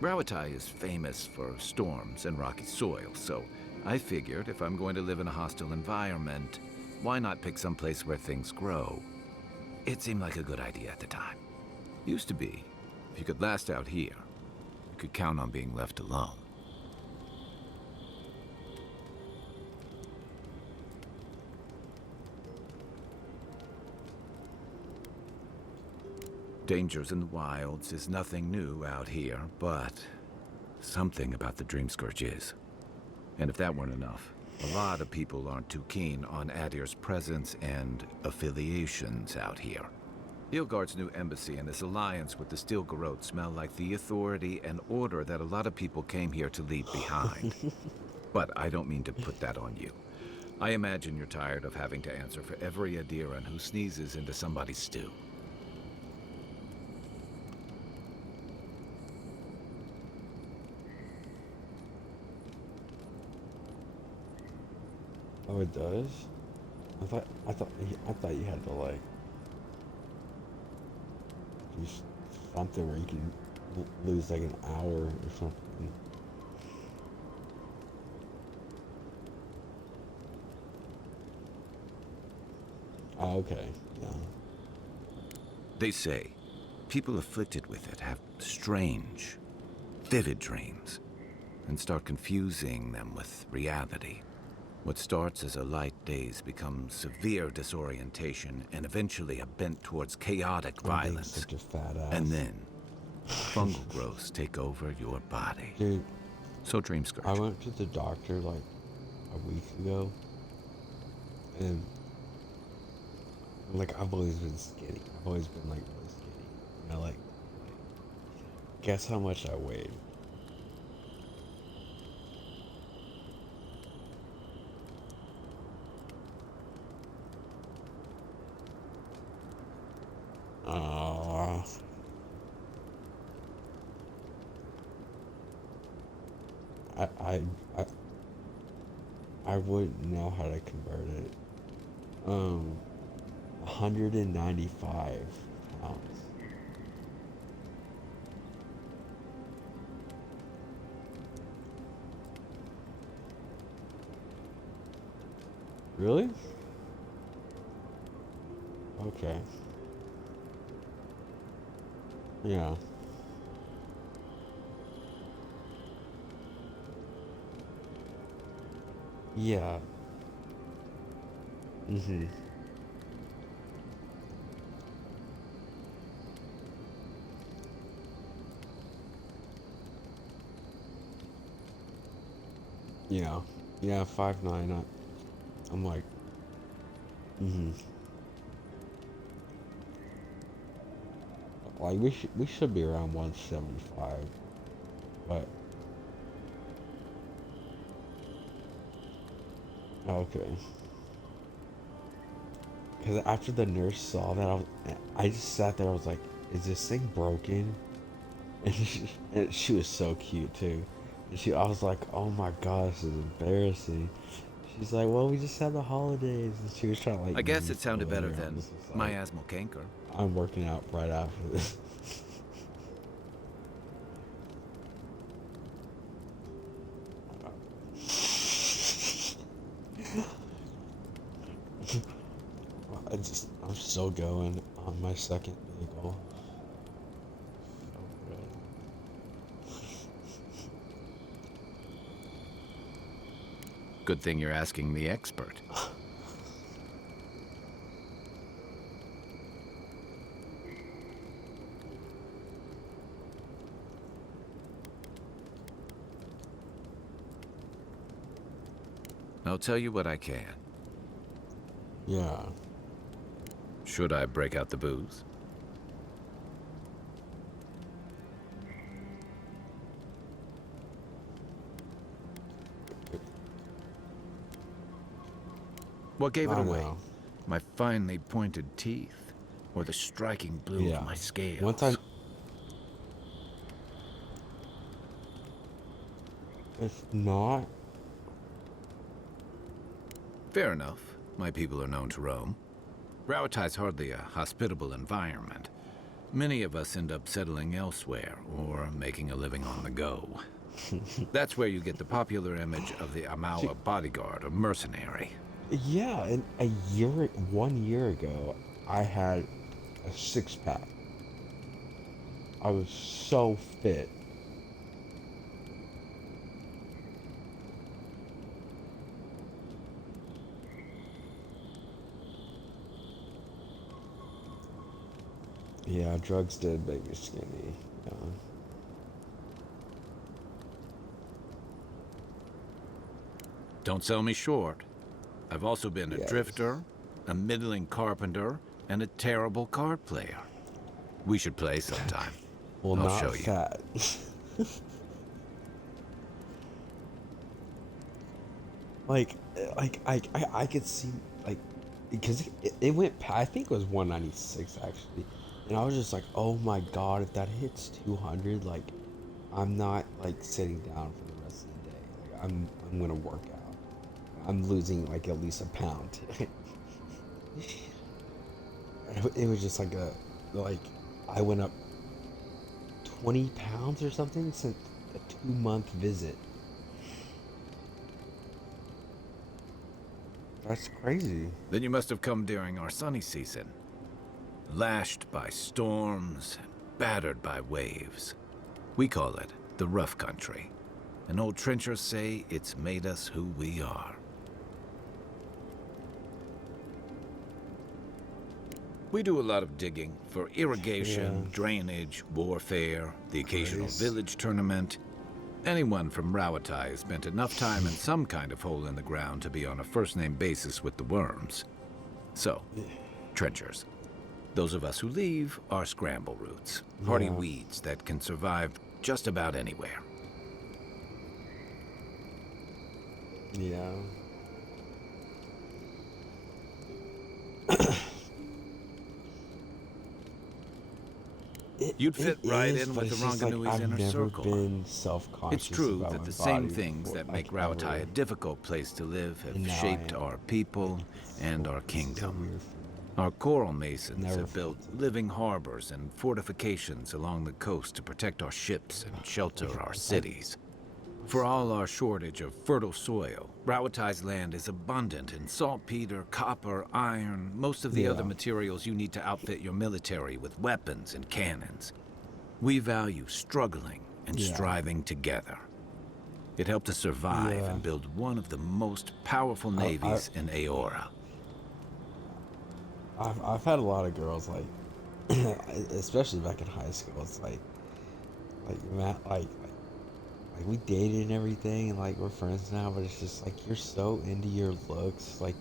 Rawatai is famous for storms and rocky soil, so I figured if I'm going to live in a hostile environment, why not pick some place where things grow? It seemed like a good idea at the time. Used to be. If you could last out here, you could count on being left alone. Dangers in the wilds is nothing new out here, but something about the Dream Scourge is. And if that weren't enough, a lot of people aren't too keen on Adir's presence and affiliations out here. Ilgard's new embassy and his alliance with the Steel Garrote smell like the authority and order that a lot of people came here to leave behind. But I don't mean to put that on you. I imagine you're tired of having to answer for every Adiran who sneezes into somebody's stew. Oh, it does? I thought you had to like do something where you can lose like an hour or something. Oh, okay. Yeah. They say people afflicted with it have strange, vivid dreams and start confusing them with reality. What starts as a light daze becomes severe disorientation and eventually a bent towards chaotic violence. Such a fat ass. And then fungal growths take over your body. Dude, so Dream Scourge. I went to the doctor like a week ago, and like I've always been skinny. I've always been like really skinny. You know, like guess how much I weighed? I wouldn't know how to convert it. 195 pounds. Really? Okay. Yeah. Yeah. Mm-hmm. Yeah. Yeah, 5'9". I'm like, mm-hmm. Like we should be around 175, but okay. Because after the nurse saw that, I just sat there. I was like, "Is this thing broken?" And she was so cute too. And I was like, "Oh my gosh, this is embarrassing." She's like, "Well, we just had the holidays," and she was trying to like. I guess it sounded better than miasmal canker. I'm working out right after this. I'm still going on my second vehicle. Good thing you're asking the expert. I'll tell you what I can. Yeah. Should I break out the booze? What gave it away? My finely pointed teeth, or the striking blue of my scales? One time, if not, fair enough. My people are known to roam. Rauatai's hardly a hospitable environment. Many of us end up settling elsewhere, or making a living on the go. That's where you get the popular image of the Amawa bodyguard or mercenary. Yeah, and 1 year ago, I had a 6-pack. I was so fit. Yeah, drugs did make me skinny. Yeah. Don't sell me short. I've also been a drifter, a middling carpenter, and a terrible card player. We should play sometime. Well, I'll not show you. fat. I could see, like, because it went, I think it was 196 actually, and I was just like, oh my god, if that hits 200, like, I'm not like sitting down for the rest of the day. Like, I'm gonna work out. I'm losing like at least a pound today. It was just like I went up 20 pounds or something since a 2-month visit. That's crazy. Then you must have come during our sunny season. Lashed by storms, battered by waves. We call it the rough country. And old trenchers say it's made us who we are. We do a lot of digging for irrigation, drainage, warfare, the occasional village tournament. Anyone from Rawatai has spent enough time in some kind of hole in the ground to be on a first-name basis with the worms. So, trenchers. Those of us who leave are scramble roots, hardy weeds that can survive just about anywhere. Yeah. You'd fit right is, in but with the it's just like, Ronganui's I've inner never circle. been self-conscious It's true about that my the same body things before, that like, make Rawatai ever. a difficult place to live have And now I shaped am. our people and our This is so kingdom. weird for me. Our coral masons Never have built living harbors and fortifications along the coast to protect our ships and shelter our cities. For all our shortage of fertile soil, Rawatai's land is abundant in saltpeter, copper, iron, most of the other materials you need to outfit your military with weapons and cannons. We value struggling and striving together. It helped us survive and build one of the most powerful navies in Aora. I've had a lot of girls, like, especially back in high school. It's like we dated and everything, and like we're friends now. But it's just like you're so into your looks, like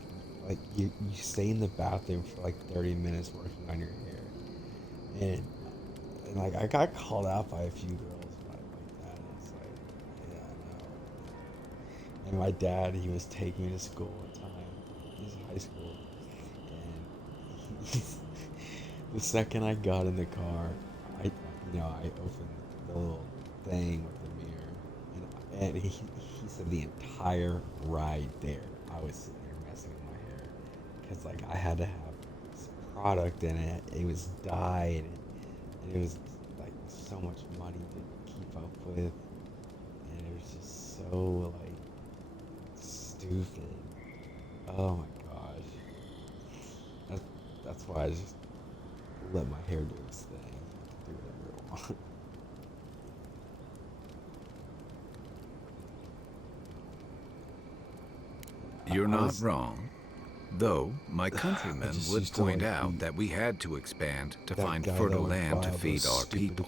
you stay in the bathroom for like 30 minutes working on your hair, and like I got called out by a few girls like that. And it's like, yeah, I know. And my dad, he was taking me to school one time. This is high school. The second I got in the car, I opened the little thing with the mirror, and he said the entire ride there, I was sitting there messing with my hair, because like I had to have some product in it. It was dyed, and it was like so much money to keep up with, and it was just so like stupid. Oh my gosh. That's why I just let my hair do its thing. I can do whatever I want. You're not wrong. Though, my countrymen would point out that we had to expand to find fertile land to feed our people.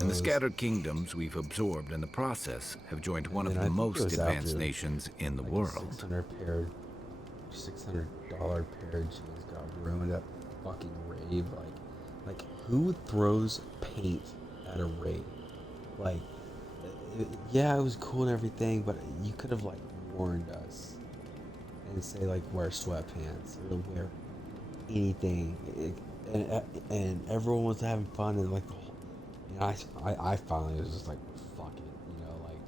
And the scattered kingdoms we've absorbed in the process have joined one of the most advanced nations in the world. $600 pair of jeans got ruined at fucking rave. Like who throws paint at a rave? Like, yeah, it was cool and everything, but you could have like warned us and say like wear sweatpants or wear anything. And everyone was having fun, and like the whole, you know, I finally was just like, fuck it, you know, like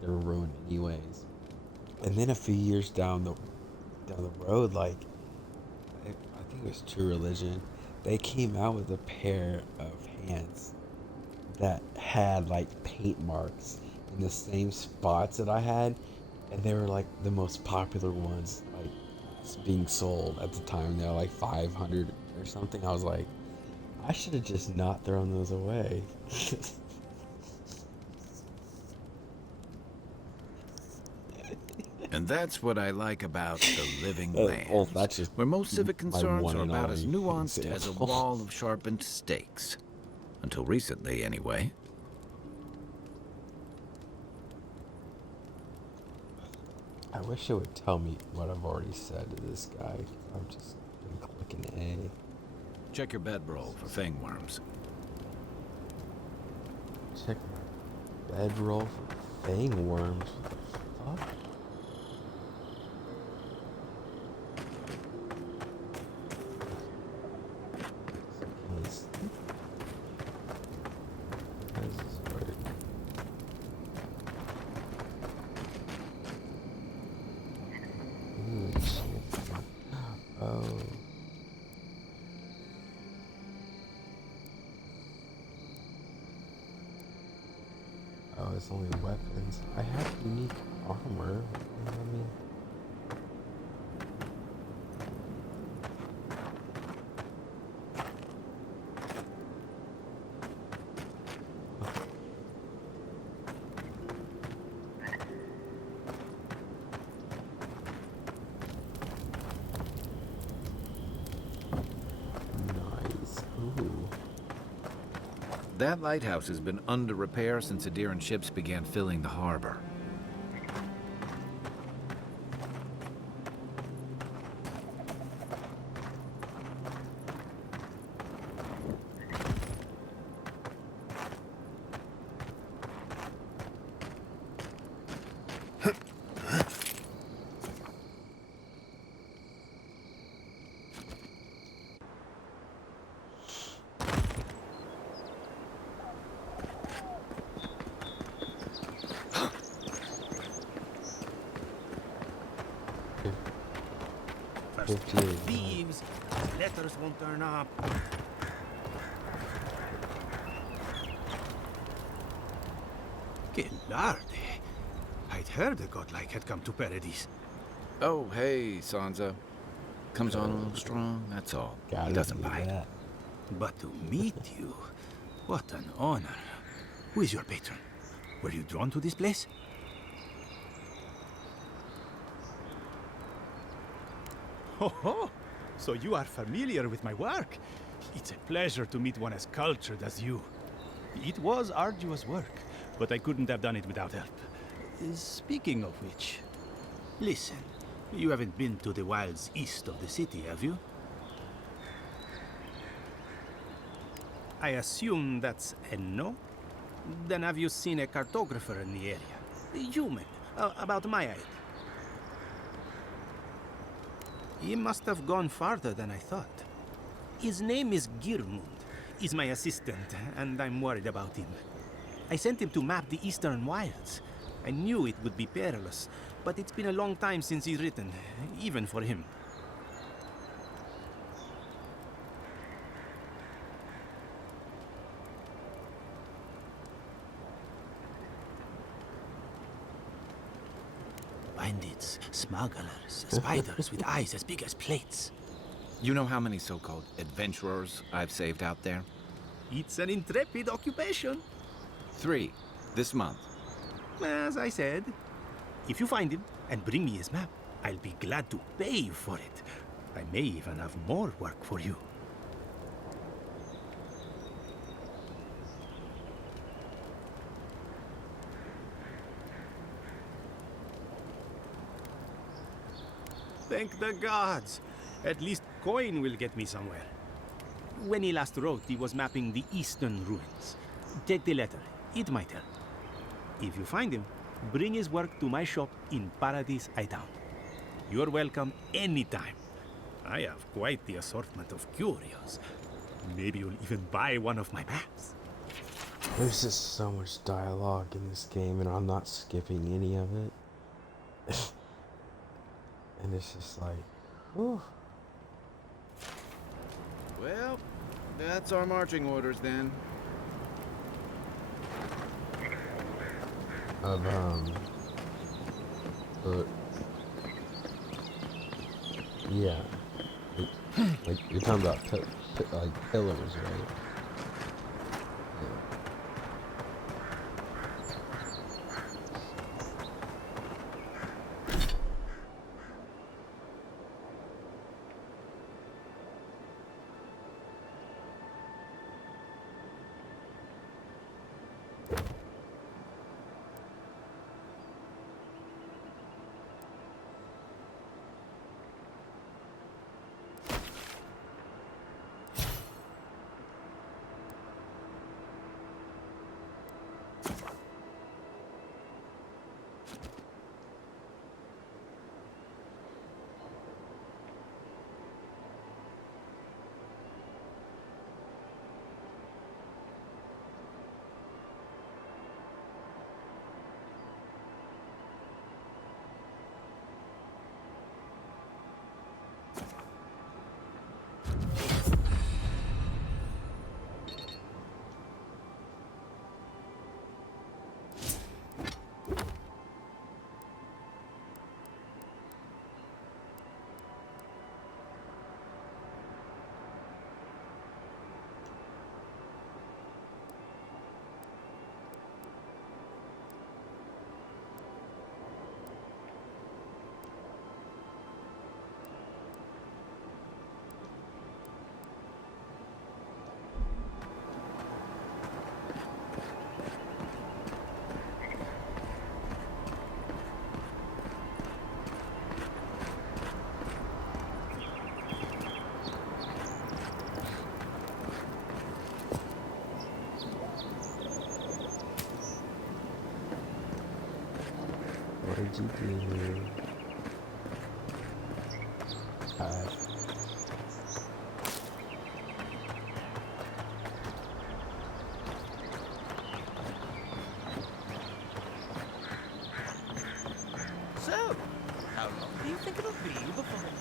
they were ruined anyways. And then a few years down the road, like I think it was True Religion, they came out with a pair of pants that had like paint marks in the same spots that I had, and they were like the most popular ones, like being sold at the time. They were like 500 or something. I was like, I should have just not thrown those away. And And that's what I like about the living lands, Oh, that's just where most civic my concerns one are and about as only nuanced as a example. wall of sharpened stakes. Until recently, anyway. I wish it would tell me what I've already said to this guy. I've just been clicking A. Check your bedroll for fangworms. Check my bedroll for fang worms. What the fuck? Nice. How does this work? Ooh, shit. Oh. Oh, it's only weapons. I have unique armor. What does that mean? Nice. Ooh. That lighthouse has been under repair since Adiran ships began filling the harbor. First thieves, letters won't turn up. Que larde. I'd heard a godlike had come to Paradise. Oh, hey, Sansa. Comes on a little strong, that's all. He doesn't bite. That. But to meet you, what an honor. Who is your patron? Were you drawn to this place? Ho ho! So you are familiar with my work. It's a pleasure to meet one as cultured as you. It was arduous work, but I couldn't have done it without help. Speaking of which, listen, you haven't been to the wilds east of the city, have you? I assume that's a no? Then have you seen a cartographer in the area? A human, about my age. He must have gone farther than I thought. His name is Girmund. He's my assistant, and I'm worried about him. I sent him to map the eastern wilds. I knew it would be perilous, but it's been a long time since he's written, even for him. Bandits, smugglers, spiders with eyes as big as plates. You know how many so-called adventurers I've saved out there? It's an intrepid occupation. 3, this month. As I said, if you find him and bring me his map, I'll be glad to pay you for it. I may even have more work for you. Thank the gods. At least coin will get me somewhere. When he last wrote, he was mapping the eastern ruins. Take the letter. It might help. If you find him, bring his work to my shop in Paradise Town. You're welcome anytime. I have quite the assortment of curios. Maybe you'll even buy one of my maps. There's just so much dialogue in this game, and I'm not skipping any of it. And it's just like, whew. Well, that's our marching orders then. Of, yeah. Like, you're talking about, like, pillars, right? What'd you do? So, how long do you think it'll be before